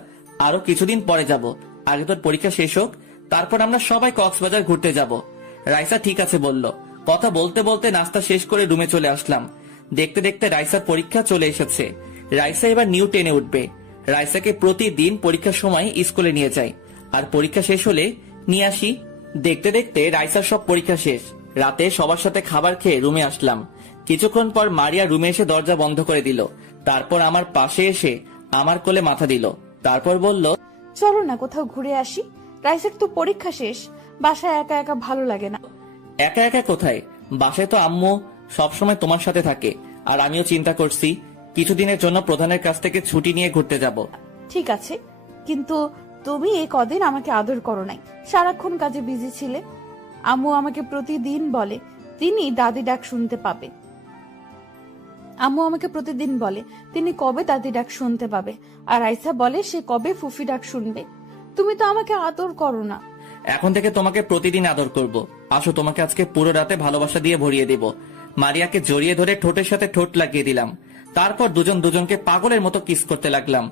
আরো কিছুদিন পরে যাব। আগে তোর পরীক্ষা শেষ হোক, তারপর আমরা সবাই কক্সবাজার ঘুরতে যাব। রাইসা ঠিক আছে বলল। কথা বলতে বলতে নাস্তা শেষ করে রুমে চলে আসলাম। দেখতে দেখতে রাইসার পরীক্ষা চলে এসেছে। রাইসা এবার নিউ 10-এ উঠবে। রাইসাকে প্রতিদিন পরীক্ষার সময় স্কুলে নিয়ে যাই, আর পরীক্ষা শেষ হলে নিয়ে আসি। দেখতে দেখতে রাইসার সব পরীক্ষা শেষ। রাতে সবার সাথে খাবার খেয়ে রুমে আসলাম। কিছুক্ষণ পর মারিয়া রুমে এসে দরজা বন্ধ করে দিল। তারপর আমার পাশে এসে আমার কোলে মাথা দিল। তারপর বলল, চলো না কোথাও ঘুরে আসি। রাইসের তো পরীক্ষা শেষ, বাসায় একা একা ভালো লাগে না। একা একা কোথায়, বাসায় তো আম্মু সবসময় তোমার সাথে থাকে। আর আমিও চিন্তা করছি কিছুদিনের জন্য প্রধানের কাছ থেকে ছুটি নিয়ে ঘুরতে যাব। ঠিক আছে, কিন্তু তুমি এই কদিন আমাকে আদর করো নাই, সারাক্ষণ কাজে বিজি ছিলে। আম্মু আমাকে প্রতিদিন বলে তিনি দাদি ডাক শুনতে পাবে। তিনি কবে দাদি ডাক শুনতে পাবে, আর আইসা বলে সে কবে ফুফি ডাক শুনবে। তুমি তো আমাকে আদর করো না। এখন থেকে তোমাকে প্রতিদিন আদর করব। আসো, তোমাকে আজকে পুরো রাতে ভালোবাসা দিয়ে ভরিয়ে দেব। মারিয়াকে জড়িয়ে ধরে ঠোঁটের সাথে ঠোঁট লাগিয়ে দিলাম। তারপর দুজন দুজনকে পাগলের মতো কিস করতে লাগলাম।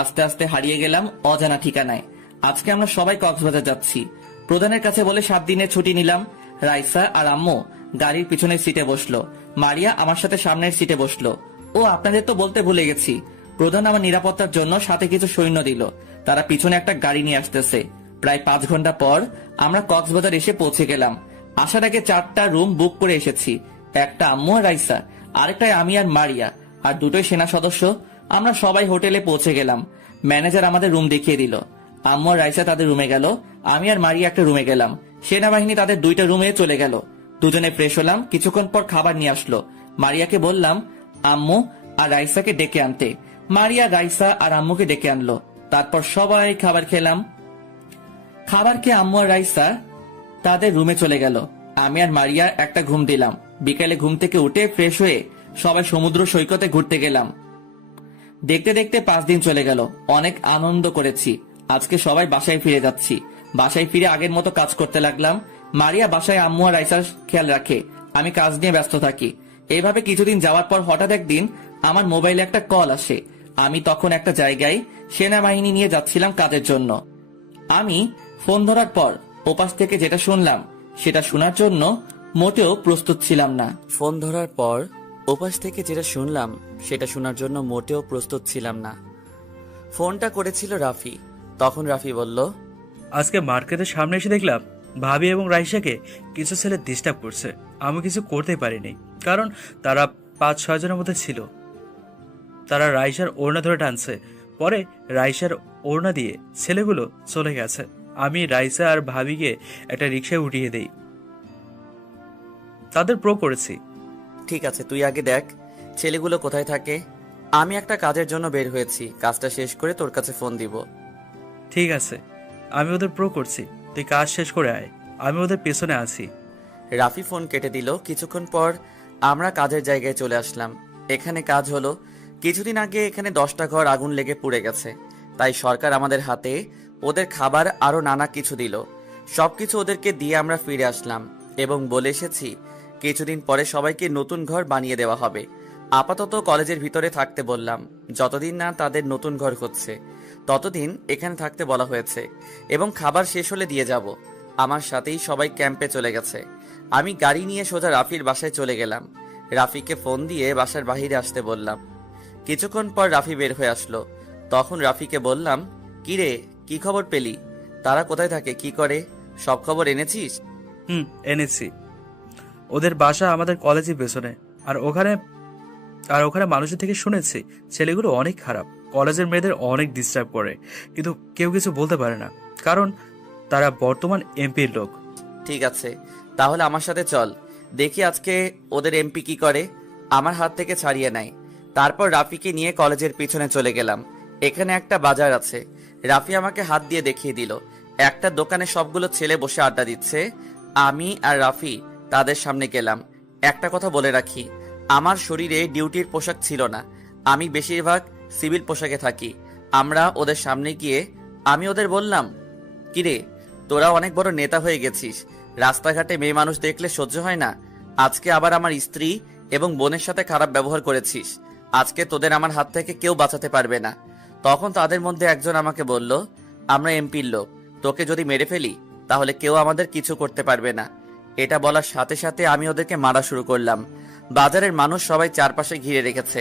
আস্তে আস্তে হারিয়ে গেলাম অজানা ঠিকানায়। আজকে আমরা সবাই কক্সবাজার যাচ্ছি। প্রধানের কাছে বলে 7 দিনের ছুটি নিলাম। রাইসা আর আম্মু গাড়ির পিছনের সিটে বসলো। মারিয়া আমার সাথে সামনের সিটে বসলো। ও আপনাদের তো বলতে ভুলে গেছি, প্রধান আমার নিরাপত্তার জন্য সাথে কিছু সৈন্য দিল। তারা পিছনে একটা গাড়ি নিয়ে আসতেছে। প্রায় 5 ঘন্টা পর আমরা কক্সবাজার এসে পৌঁছে গেলাম। আসার আগে 4টা রুম বুক করে এসেছি। একটা আম্মু আর রাইসা, আরেকটায় আমি আর মারিয়া, আর 2টোই সেনা সদস্য। আমরা সবাই হোটেলে পৌঁছে গেলাম। ম্যানেজার আমাদের রুম দেখিয়ে দিল। আম্মু আর রাইসা তাদের রুমে গেল, আমি আর মারিয়া একটা রুমে গেলাম। সেনাবাহিনী তাদের 2টা রুমে চলে গেল। দুজনে ফ্রেশ হলাম। কিছুক্ষণ পর খাবার নিয়ে আসলো। মারিয়াকে বললাম আম্মু আর রাইসাকে ডেকে আনতে। মারিয়া রাইসা আর আম্মুকে ডেকে আনলো। তারপর সবাই খাবার খেলাম। খাবার খেয়ে আম্মু আর রাইসা তাদের রুমে চলে গেল। আমি আর মারিয়া একটা ঘুম দিলাম। বিকেলে ঘুম থেকে উঠে ফ্রেশ হয়ে সবাই সমুদ্র সৈকতে ঘুরতে গেলাম। দেখতে দেখতে 5 দিন চলে গেল। অনেক আনন্দ করেছি। আজকে সবাই বাসায় ফিরে যাচ্ছি। বাসায় ফিরে আগের মতো কাজ করতে লাগলাম। মারিয়া বাসায় আম্মু আর রাইসার খেয়াল রাখে, আমি কাজ নিয়ে ব্যস্ত থাকি। এইভাবে কিছুদিন যাওয়ার পর হঠাৎ একদিন আমার মোবাইলে একটা কল আসে। আমি তখন একটা জায়গায় সেনাবাহিনী নিয়ে যাচ্ছিলাম কাজের জন্য। আমি ফোন ধরার পর ওপাশ থেকে যেটা শুনলাম সেটা শোনার জন্য মোটেও প্রস্তুত ছিলাম না। ফোন ধরার পর ওপাশ থেকে যেটা শুনলাম সেটা শোনার জন্য মোটেও প্রস্তুত ছিলাম না। ফোনটা করেছিল রাফি। তখন রাফি বলল, আজকে মার্কেটের সামনে এসে দেখলাম ভাবি এবং রাইসাকে কিছু ছেলে ডিস্টার্ব করছে। আমি কিছু করতে পারিনি, কারণ তারা 5-6 জনের মধ্যে ছিল। তারা রাইসার ওড়না ধরে টানছে। পরে রাইসার ওড়না দিয়ে ছেলেগুলো চলে গেছে। আমি রাইসা আর ভাবিকে একটা রিক্সায় উঠিয়ে দেই। তাদের প্রো করেছি। ঠিক আছে, তুই আগে দেখ ছেলেগুলো কোথায় থাকে। আমি একটা কাজের জন্য বের হয়েছি। কাজটা শেষ করে তোর কাছে ফোন দিব। ঠিক আছে, আমি ওদের প্রো করছি। তুই কাজ শেষ করে আয়, আমি ওদের পেছনে আছি। রাফি ফোন কেটে দিল। কিছুক্ষণ পর আমরা কাজের জায়গায় চলে আসলাম। এখানে কাজ হলো, কিছুদিন আগে এখানে 10টা ঘর আগুন লেগে পুড়ে গেছে। তাই সরকার আমাদের হাতে ওদের খাবার আরো নানা কিছু দিল। সবকিছু ওদেরকে দিয়ে আমরা ফিরে আসলাম এবং বলে এসেছি কিছুদিন পরে সবাইকে নতুন ঘর বানিয়ে দেওয়া হবে। আপাতত কলেজের ভিতরে থাকতে বললাম। যতদিন না তাদের নতুন ঘর হচ্ছে ততদিন এখানে থাকতে বলা হয়েছে এবং খাবার শেষ হলে দিয়ে যাব। আমার সাথেই সবাই ক্যাম্পে চলে গেছে। আমি গাড়ি নিয়ে সোজা রাফির বাসায় চলে গেলাম। রাফিকে ফোন দিয়ে বাসার বাইরে আসতে বললাম। কিছুক্ষণ পর রাফি বের হয়ে আসলো। তখন রাফিকে বললাম, কিরে, কি খবর পেলি? তারা কোথায় থাকে, কি করে, সব খবর এনেছিস? এনেছি। ওদের বাসা আমাদের কলেজের পেছনে। আর ওখানে মানুষের থেকে শুনেছি ছেলেগুলো অনেক খারাপ। কলেজের মেয়েদের অনেক ডিস্টার্ব করে, কিন্তু কেউ কিছু বলতে পারে না, কারণ তারা বর্তমান এমপির লোক। ঠিক আছে, তাহলে আমার সাথে চল, দেখি আজকে ওদের এমপি কি করে। আমার হাত থেকে ছাড়িয়ে নেয়। তারপর রাফিকে নিয়ে কলেজের পিছনে চলে গেলাম। এখানে একটা বাজার আছে। রাফি আমাকে হাত দিয়ে দেখিয়ে দিল। একটা দোকানে সবগুলো ছেলে বসে আড্ডা দিচ্ছে। আমি আর রাফি তাদের সামনে গেলাম। একটা কথা বলে রাখি, আমার শরীরে ডিউটির পোশাক ছিল না। আমি বেশিরভাগ সিভিল পোশাকে থাকি। আমরা ওদের সামনে গিয়ে আমি ওদের বললাম, কিরে, তোরা অনেক বড় নেতা হয়ে গেছিস। রাস্তাঘাটে মেয়ে মানুষ দেখলে সহ্য হয় না। আজকে আবার আমার স্ত্রী এবং বোনের সাথে খারাপ ব্যবহার করেছিস। আজকে তোদের আমার হাত থেকে কেউ বাঁচাতে পারবে না। তখন তাদের মধ্যে একজন আমাকে বলল, আমরা এমপির লোক, তোকে যদি মেরে ফেলি তাহলে কেউ আমাদের কিছু করতে পারবে না। এটা বলার সাথে সাথে আমি ওদেরকে মারা শুরু করলাম। বাজারের মানুষ সবাই চারপাশে ঘিরে রেখেছে।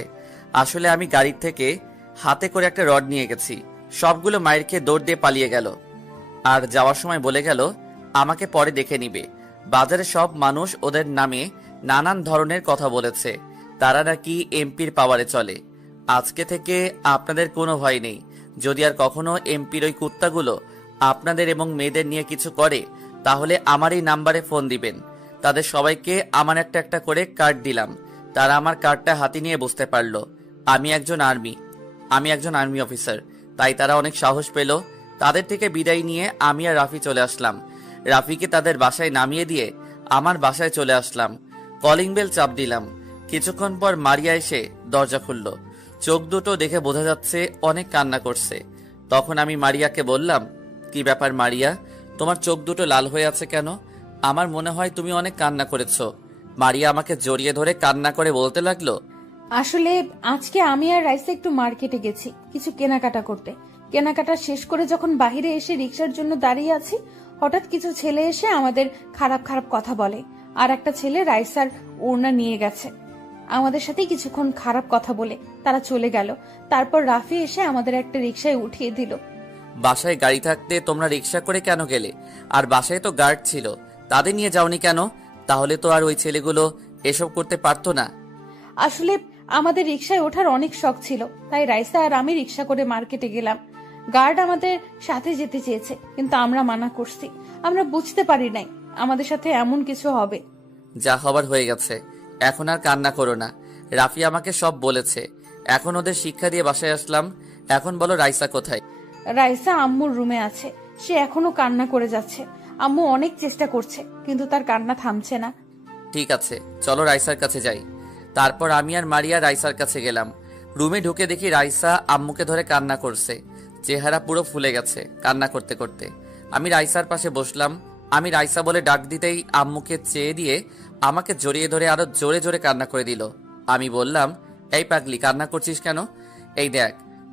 আসলে আমি গাড়ির থেকে হাতে করে একটা রড নিয়ে গেছি। সবগুলো মায়ের খেয়ে দৌড় দিয়ে পালিয়ে গেল। আর যাওয়ার সময় বলে গেল আমাকে পরে দেখে নিবে। বাজারে সব মানুষ ওদের নামে নানান ধরনের কথা বলেছে। তারা নাকি এমপির পাওয়ারে চলে। আজকে থেকে আপনাদের কোনো ভয় নেই। যদি আর কখনো এমপির ওই কুত্তাগুলো আপনাদের এবং মেয়েদের নিয়ে কিছু করে তাহলে আমার এই নাম্বারে ফোন দিবেন। তাদের সবাইকে আমার একটা একটা করে কার্ড দিলাম। তারা আমার কার্ডটা হাতে নিয়ে বুঝতে পারলো আমি একজন আর্মি অফিসার। তাই তারা অনেক সাহস পেল। তাদের থেকে বিদায় নিয়ে আমি আর রাফি চলে আসলাম। রাফিকে তাদের বাসায় নামিয়ে দিয়ে আমার বাসায় চলে আসলাম। কলিং বেল চাপ দিলাম। কিছুক্ষণ পর মারিয়া এসে দরজা খুলল। চোখ দুটো দেখে বোঝা যাচ্ছে অনেক কান্না করছে। তখন আমি মারিয়াকে বললাম, কি ব্যাপার মারিয়া, তোমার চোখ দুটো লাল হয়ে আছে কেন? আমার মনে হয় তুমি অনেক কান্না করেছো। মারিয়া আমাকে জড়িয়ে ধরে কান্না করে বলতে লাগলো, আসলে আজকে আমি আর রাইসা একটু মার্কেটে গেছি কিছু কেনাকাটা করতে। কেনাকাটা শেষ করে যখন বাইরে এসে রিক্সার জন্য দাঁড়িয়ে আছি, হঠাৎ কিছু ছেলে এসে আমাদের খারাপ খারাপ কথা বলে। আর একটা ছেলে রাইসার ওড়না নিয়ে গেছে। আমাদের সাথে কিছুক্ষণ খারাপ কথা বলে তারা চলে গেল। তারপর রাফি এসে আমাদের একটা রিক্সায় উঠিয়ে দিল। বাসায় গাড়ি থাকতে তোমরা রিক্সা করে কেন গেলে? আর বাসায় তো গার্ড ছিল, তাদের নিয়ে যাওনি কেন? তাহলে তো আর ওই ছেলেগুলো এসব করতে পারতো না। আসলে আমাদের রিক্সায় ওঠার অনেক শখ ছিল, তাই রাইসা আর আমি রিক্সা করে মার্কেটে গেলাম। গার্ড আমাদের সাথে যেতে চেয়েছে, কিন্তু আমরা মানা করছি। আমরা বুঝতে পারি নাই আমাদের সাথে এমন কিছু হবে। যা হবার হয়ে গেছে, এখন আর কান্না করো না। রাফি আমাকে সব বলেছে, এখন ওদের শিক্ষা দিয়ে বাসায় আসলাম। এখন বলো রাইসা কোথায়? রাইসা আম্মুর রুমে আছে, সে এখনো কান্না করে যাচ্ছে। আম্মু অনেক চেষ্টা করছে, কিন্তু তার কান্না থামছে না। ঠিক আছে, চলো রাইসার কাছে যাই। তারপর আমি আর মারিয়া রাইসার কাছে গেলাম। রুমে ঢুকে দেখি রাইসা আম্মুকে ধরে কান্না করছে, চেহারা পুরো ফুলে গেছে কান্না করতে করতে। আমি রাইসার পাশে বসলাম। আমি রাইসা বলে ডাক দিতেই আম্মুকে চেয়ে দিয়ে আমাকে জড়িয়ে ধরে আরো জোরে জোরে কান্না করে দিল। আমি বললাম, এই পাগলি, কান্না করছিস কেন? এই দেখ,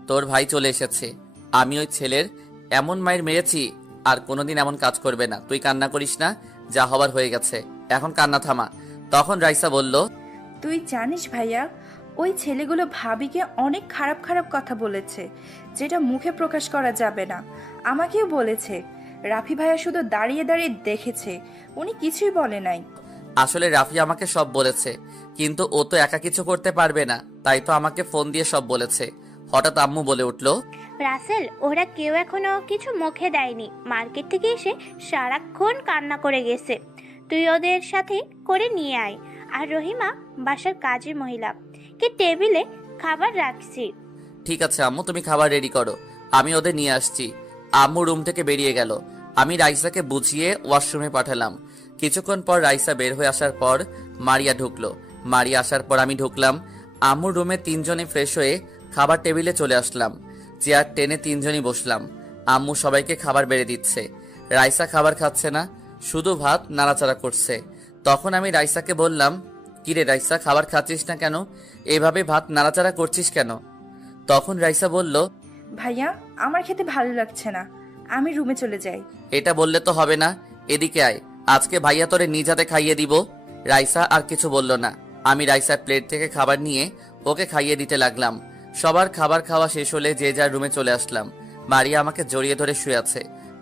তোর ভাই চলে এসেছে। আমি ওই ছেলের এমন মায়ের মেরেছি, আর কোনোদিন এমন কাজ করবে না। তুই কান্না করিস না, যা হবার হয়ে গেছে, এখন কান্না থামা। তখন রাইসা বলল, তুই জানিস ভাইয়া, ওই ছেলেগুলো ভাবিকে অনেক খারাপ খারাপ কথা বলেছে, যেটা মুখে প্রকাশ করা যাবে না। আমাকেও বলেছে। রাফি ভাইয়া শুধু দাঁড়িয়ে দাঁড়িয়ে দেখেছে, উনি কিছুই বলে নাই। আসলে রাফি আমাকে সব বলেছে, কিন্তু ও তো একা কিছু করতে পারবে না, তাই তো আমাকে ফোন দিয়ে সব বলেছে। হঠাৎ আম্মু বলে উঠল, রাসেল, ওরা কেউ এখনো কিছু মুখে দেয়নি। মার্কেট থেকে এসে সারাক্ষণ কান্না করে গেছে। তুই ওদের সাথে করে নিয়ে আয়। আর রহিমা, বাসার কাজের মহিলা, কে টেবিলে খাবার রাখছি। ঠিক আছে আম্মু, তুমি খাবার রেডি করো, আমি ওদের নিয়ে আসছি। আম্মু রুম থেকে বেরিয়ে গেল। আমি রাইসাকে বুঝিয়ে ওয়াশরুমে পাঠালাম। কিছুক্ষণ পর রাইসা বের হয়ে আসার পর মারিয়া ঢুকলো। মারিয়া আসার পর আমি ঢুকলাম। আম্মুর রুমে তিনজনে ফ্রেশ হয়ে খাবার টেবিলে চলে আসলাম। চেয়ার টেনে তিনজনই বসলাম। আম্মু সবাইকে খাবার বেড়ে দিচ্ছে। রাইসা খাবার খাচ্ছে না, শুধু ভাত নাড়াচাড়া করছে। তখন আমি রাইসাকে বললাম, কিরে রাইসা, খাবার খাচ্ছিস না কেন? এভাবে ভাত নাড়াচাড়া করছিস কেন? তখন রাইসা বলল, ভাইয়া, আমার খেতে ভালো লাগছে না, আমি রুমে চলে যাই। এটা বললে তো হবে না, এদিকে আয়, আজকে ভাইয়া তোরে নিজ হাতে খাইয়ে দিব। রাইসা আর কিছু বলল না। আমি রাইসার প্লেট থেকে খাবার নিয়ে ওকে খাইয়ে দিতে লাগলাম। সবার খাবার খাওয়া শেষ হলে যে যার রুমে চলে আসলাম। মারিয়া আমাকে জড়িয়ে ধরে শুয়ে আছে।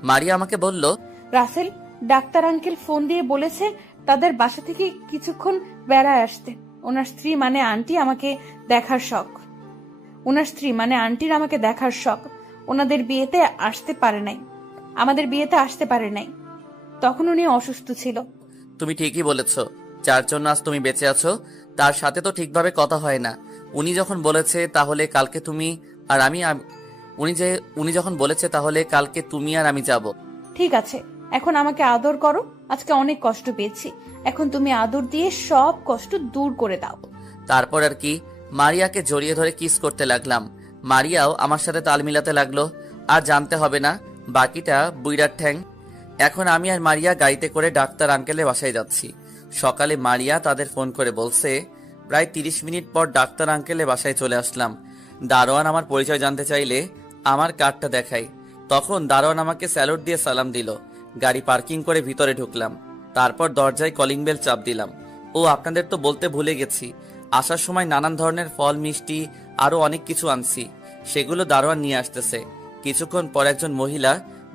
মারিয়া আমাকে বলল, রাসেল, ডাক্তার আঙ্কেল ফোন দিয়ে বলেছে তাদের বাসা থেকে কিছুক্ষণ বেড়ায় আসতে। ওনার স্ত্রী মানে আন্টি আমাকে দেখার শখ। ওনাদের বিয়েতে আসতে পারে নাই, আমাদের বিয়েতে আসতে পারে নাই। তখন উনি অসুস্থ ছিল। তুমি ঠিকই বলেছ, যার জন্য আজ তুমি বেঁচে আছো তার সাথে তো ঠিকভাবে কথা হয় না। উনি যখন বলেছে তাহলে কালকে তুমি আর আমি উনি যখন বলেছে তাহলে কালকে তুমি আর আমি যাব। ঠিক আছে, এখন আমাকে আদর করো। আজকে অনেক কষ্ট পেয়েছি, এখন তুমি আদর দিয়ে সব কষ্ট দূর করে দাও। তারপর আর কি, মারিয়াকে জড়িয়ে ধরে কিস করতে লাগলাম। মারিয়াও আমার সাথে তাল মিলাতে লাগলো। আর জানতে হবে না বাকিটা বুইড়ার ঠ্যাং। এখন আমি আর মারিয়া গাড়িতে করে ডাক্তার আঙ্কেলের বাসায় যাচ্ছি। সকালে মারিয়া তাদের ফোন করে বলছে, প্রায় 30 মিনিট পর ডাক্তার আঙ্কেলের বাসায় চলে আসলাম। দারোয়ান আমার পরিচয় জানতে চাইলে আমার কার্ডটা দেখাই। তখন দারোয়ান আমাকে স্যালুট দিয়ে সালাম দিল। গাড়ি পার্কিং করে ভিতরে ঢুকলাম। তারপর দরজায় কলিং বেল চাপ দিলাম। ও আপনাদের তো বলতে ভুলে গেছি, আসার সময় নানান ধরনের ফল, মিষ্টি, আরো অনেক কিছু আনছি। সেগুলো দারোয়ান নিয়ে আসতেছে। কিছুক্ষণ পর একজন মহিলা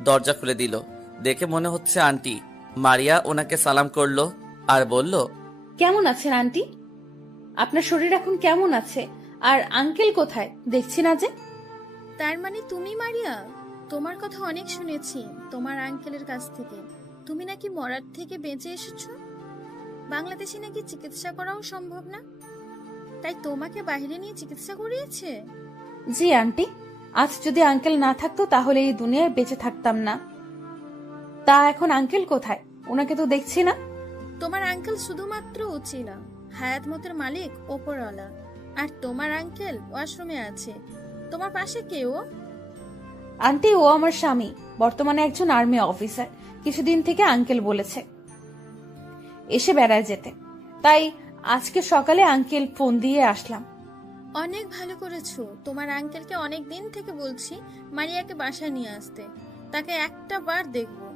দরজা খুলে দিল। দেখে মনে হচ্ছে আন্টি। মারিয়া ওনাকে সালাম করলো আর বলল, কেমন আছেন আন্টি? আপনার শরীর এখন কেমন আছে? আর আঙ্কেল কোথায়? দেখছি না যে। তার মানে তুমি মারিয়া? তোমার কথা অনেক শুনেছি তোমার আঙ্কেলের কাছ থেকে। তুমি নাকি মরার থেকে বেঁচে এসেছো। বাংলাদেশে নাকি চিকিৎসা করাও সম্ভব না, তাই তোমাকে বাইরে নিয়ে চিকিৎসা করিয়েছে। জি আন্টি, আজ যদি আঙ্কেল না থাকতো তাহলে এই দুনিয়ায় বেঁচে থাকতাম না। তা এখন আঙ্কেল কোথায়? ওনাকে তো দেখছি না। তোমার আঙ্কেল শুধুমাত্র উচিলা, হায়াত মতের মালিক ওপরওয়ালা। আর তোমার আঙ্কেল ওয়াশরুমে আছে। তোমার পাশে কেউ? আন্টি, ও আমার স্বামী, বর্তমানে একজন আর্মি অফিসার। কিছুদিন থেকে আঙ্কেল বলেছে এসে বেড়ায় যেতে, তাই আজকে সকালে আঙ্কেল ফোন দিয়ে আসলাম। অনেক ভালো করেছো। তোমার আঙ্কেলকে অনেক দিন থেকে বলছি মারিয়াকে বাসায় নিয়ে আসতে, তাকে একটা বার দেখবো।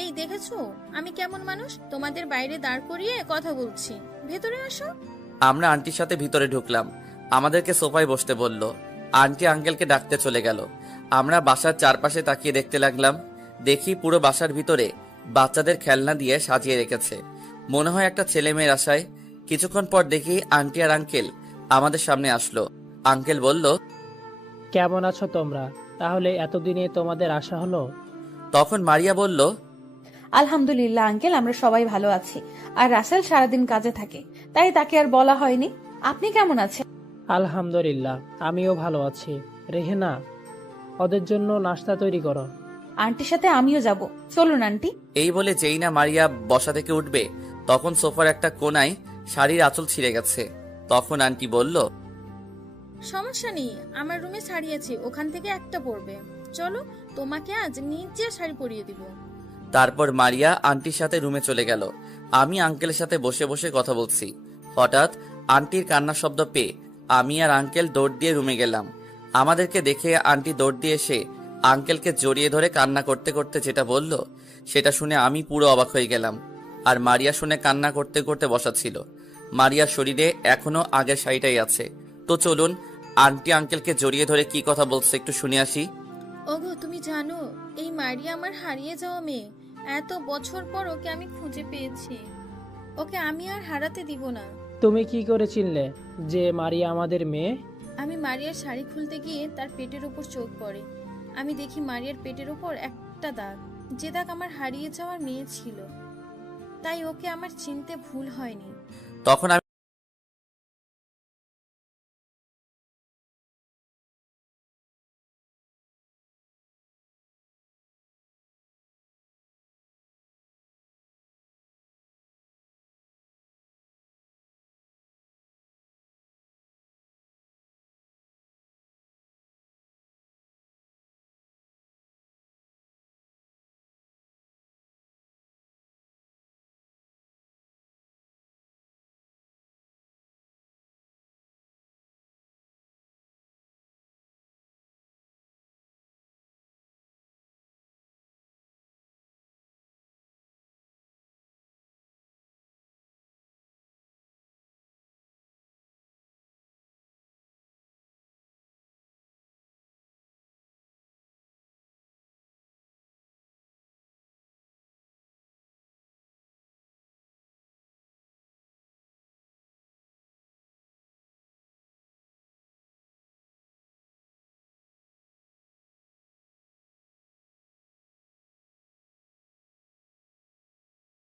এই দেখেছো আমি কেমন মানুষ? তোমাদের বাইরে দাঁড় করিয়ে কথা বলছি, ভেতরে আসো। আমরা আন্টির সাথে ভিতরে ঢুকলাম। আমাদেরকে সোফায় বসতে বলল। আন্টি আঙ্কেলকে ডাকতে চলে গেল। আমরা বাসার চারপাশে তাকিয়ে দেখতে লাগলাম। দেখি পুরো বাসার ভিতরে বাচ্চাদের খেলনা দিয়ে সাজিয়ে রেখেছে, মনে হয় একটা ছেলে মেয়ের আশায়। কিছুক্ষণ পর দেখি আন্টি আর আঙ্কেল আমাদের সামনে আসলো। আঙ্কেল বলল, কেমন আছো তোমরা? তাহলে এতদিনে তোমাদের আশা হলো? তখন মারিয়া বলল, আলহামদুলিল্লাহ আঙ্কেল, আমরা সবাই ভালো আছি। আর রাসেল সারাদিন কাজে থাকে, তাই তাকে আর বলা হয়নি। আপনি কেমন আছেন? আলহামদুলিল্লাহ, আমিও ভালো আছি। রেহেনা, ওদের জন্য নাস্তা তৈরি করো। আন্টির সাথে আমিও যাব, চলুন আন্টি। এই বলে যেই না মারিয়া বসা থেকে উঠবে, তখন সোফার একটা কোনায় শাড়ির আঁচল ছিঁড়ে গেছে। তখন আন্টি বলল, সমস্যা নেই, আমার রুমে শাড়ি আছে, ওখান থেকে একটা পরবে। চলো, তোমাকে আজ নিজে শাড়ি পরিয়ে দিব। তারপর মারিয়া আন্টির সাথে রুমে চলে গেল। আমি আঙ্কেলের সাথে বসে বসে কথা বলছি। হঠাৎ আন্টির কান্নার শব্দ পেয়ে আমি আর আঙ্কেল দৌড় দিয়ে রুমে গেলাম। আমাদেরকে দেখে আন্টি দৌড় দিয়ে এসে আঙ্কেলকে জড়িয়ে ধরে কান্না করতে করতে যেটা বলল, সেটা শুনে আমি পুরো অবাক হয়ে গেলাম। আর মারিয়া শুনে কান্না করতে করতে বসা ছিল। মারিয়ার শরীরে এখনো আগের শাড়িটাই আছে। তো চলুন আন্টি আঙ্কেলকে জড়িয়ে ধরে কি কথা বলছে একটু শুনে আসি। ওগো, তুমি জানো এই মারিয়া আমার হারিয়ে যাওয়া মেয়ে। এত বছর পর ওকে আমি খুঁজে পেয়েছি। ওকে আমি আর হারাতে দিব না। তুমি কি করে চিনলে যে মারিয়া আমাদের মেয়ে? আমি মারিয়ার শাড়ি খুলতে গিয়ে তার পেটের উপর চোখ পড়ে। আমি দেখি মারিয়ার পেটের উপর একটা দাগ, যে দাগ আমার হারিয়ে যাওয়ার মেয়ে ছিল। তাই ওকে আমার চিনতে ভুল হয়নি। তখন